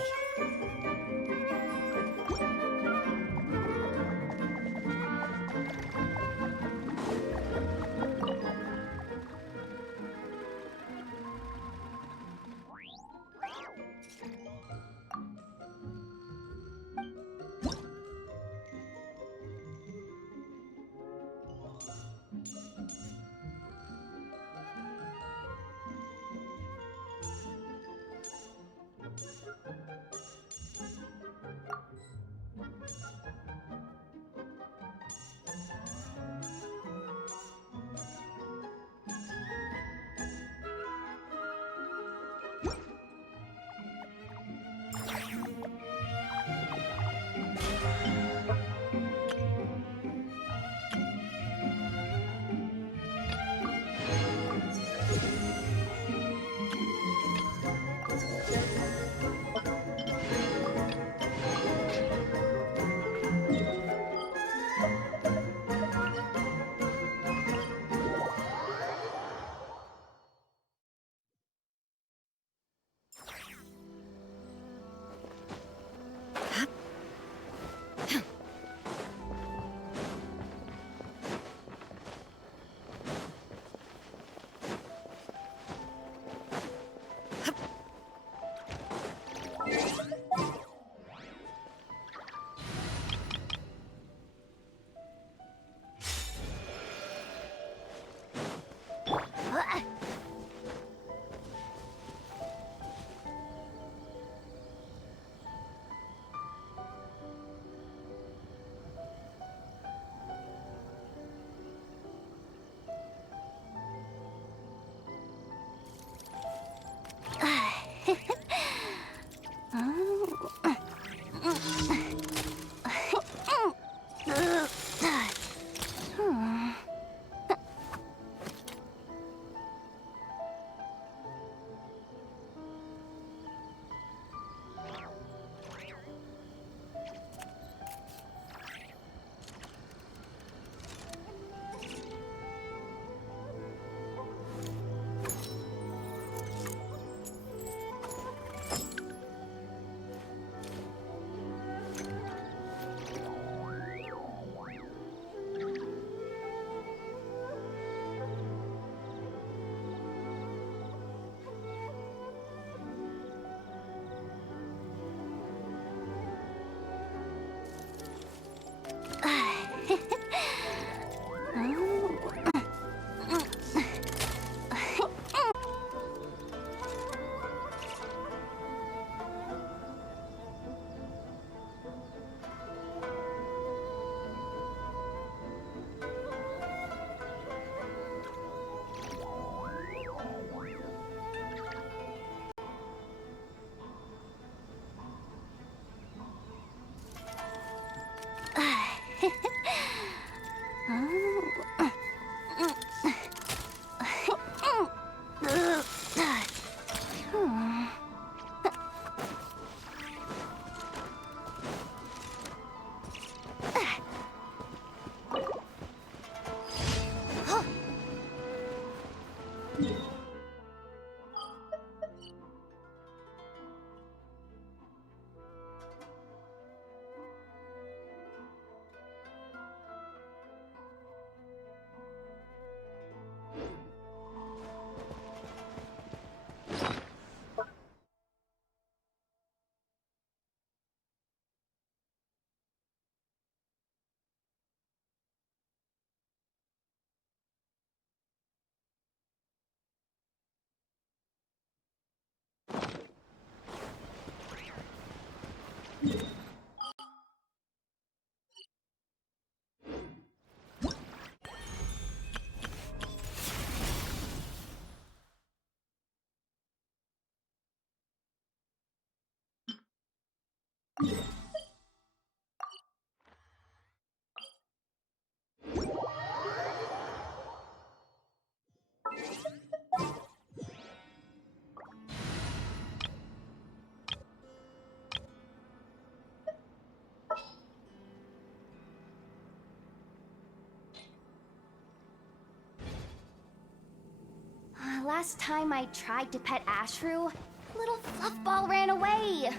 Last time I tried to pet Ashru, little fluffball ran away.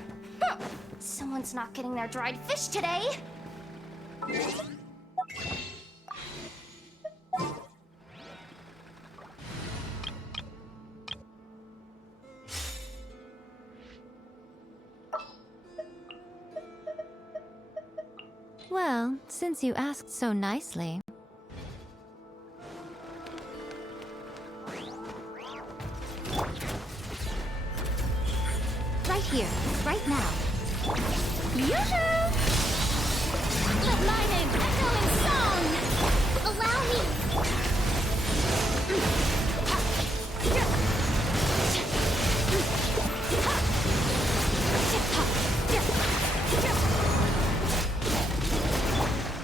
Someone's not getting their dried fish today. Well, since you asked so nicely. Right here, right now. Yoo-hoo! Let lightning echo in song! Allow me!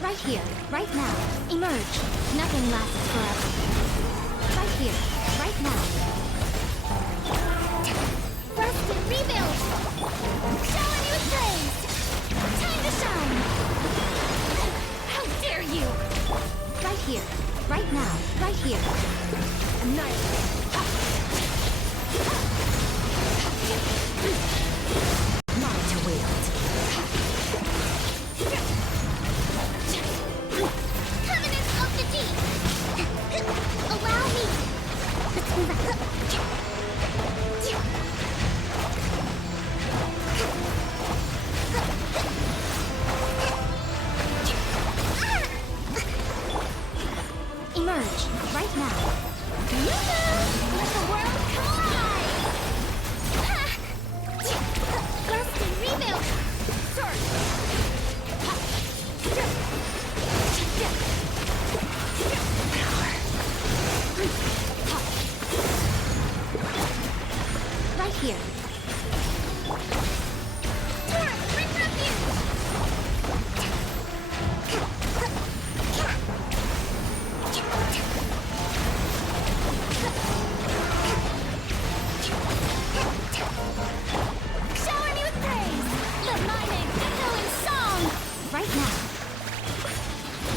Right here, right now. Emerge. Nothing lasts forever. Right here, right now. Burst and rebuild! Shower me with praise! Time to shine! How dare you! Right here, right now, right here. Annihilate! Not to wield. Covenant of the Deep! Allow me! Emerge, right now. Let the world collide! Burst and rebuild! Surge! Right here. Bring refuge! Shower me with praise! Let my name echo in song! Right now.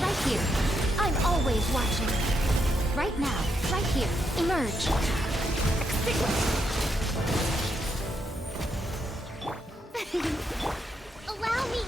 Right here. I'm always watching. Right now, right here. Emerge. Allow me!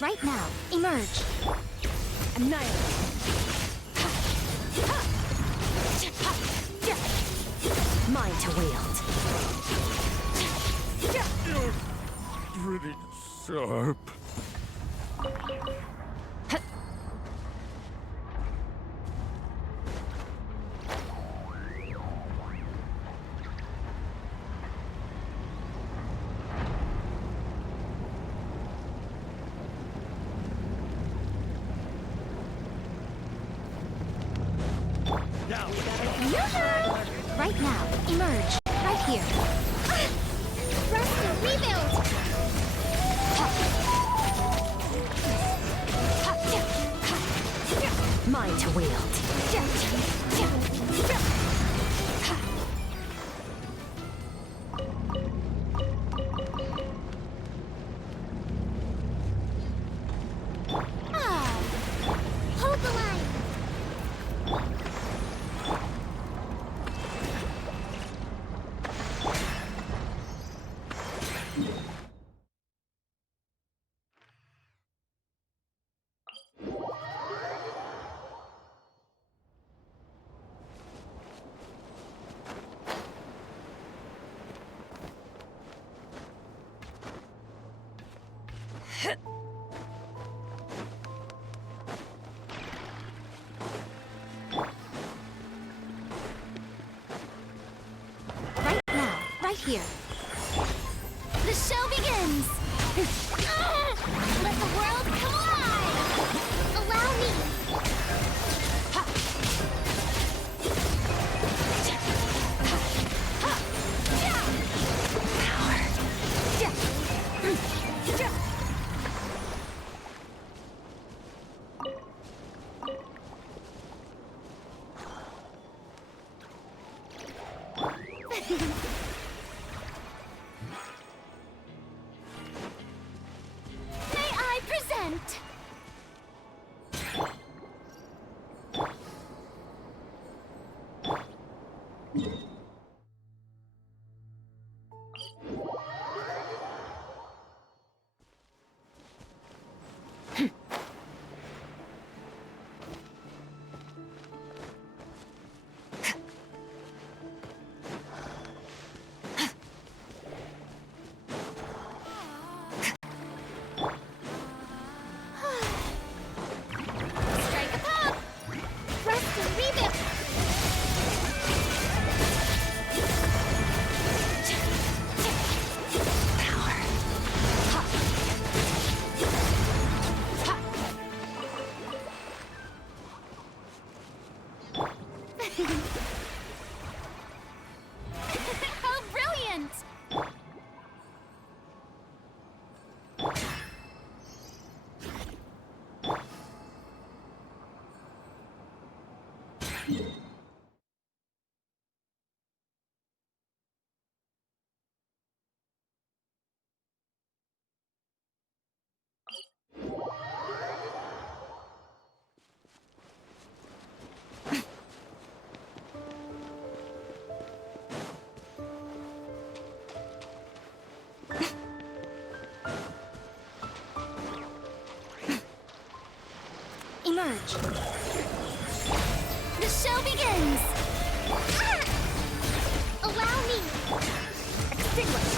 Right now, emerge. Annihilate. Mine to wield. Pretty sharp. Right now, emerge. Right here. Rest and rebuild! Mine to wield. Ah! Hold the line! Right now, right here. The show begins! Let the world come alive! Allow me! May I present? Strike a pop! Rest and rebuild! How brilliant! Emerge. The show begins! Allow me! Extinguish!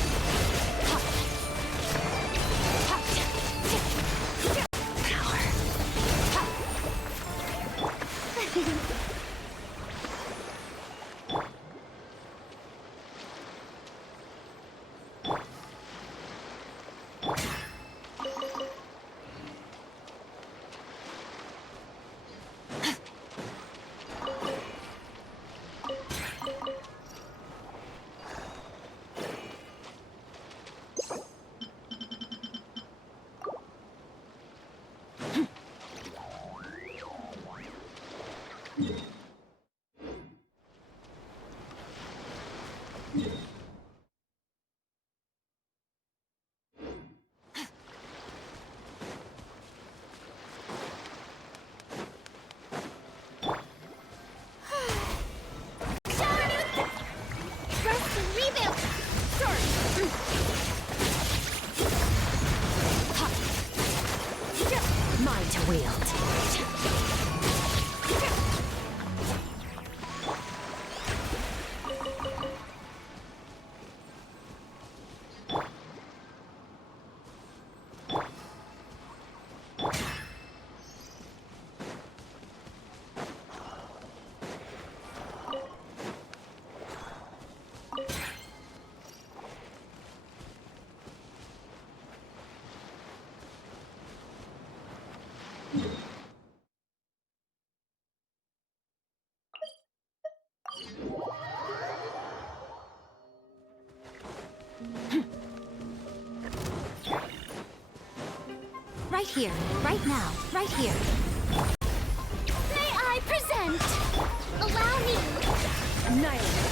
Right here, right now, right here. May I present? Allow me. Annihilate.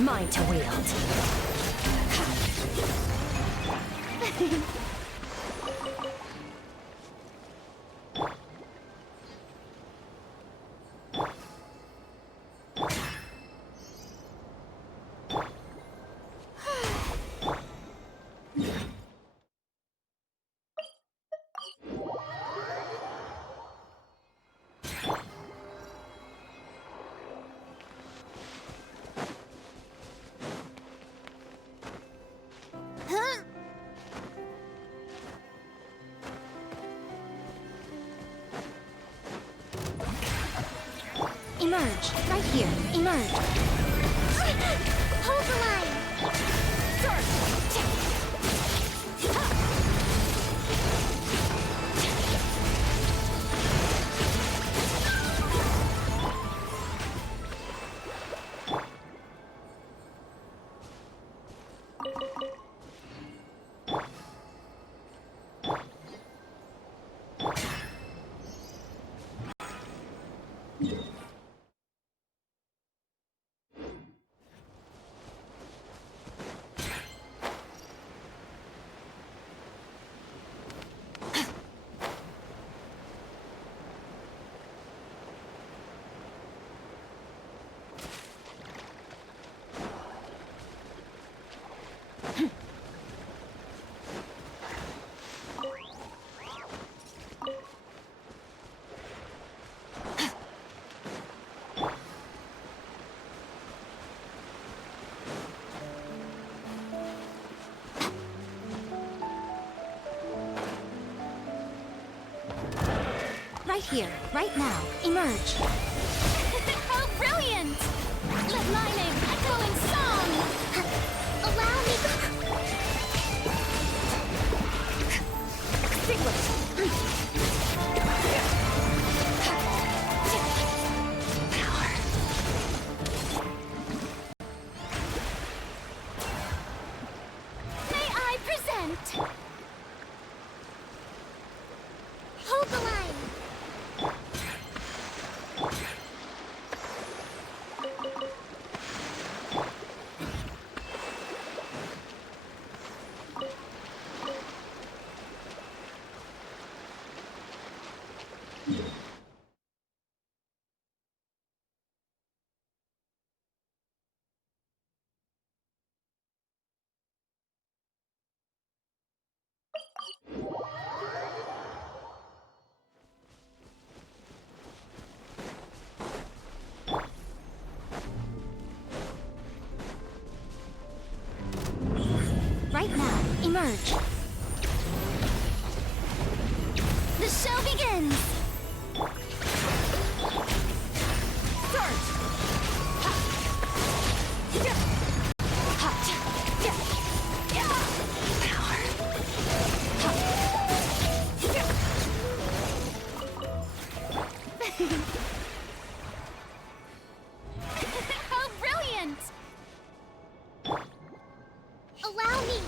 Mine to wield. Emerge, right here, emerge. Hold the line! Right here, right now, emerge. How brilliant! Let my name echo in song! Allow me. May I present? Hold the line! Right now, emerge. The show begins! How brilliant! Allow me!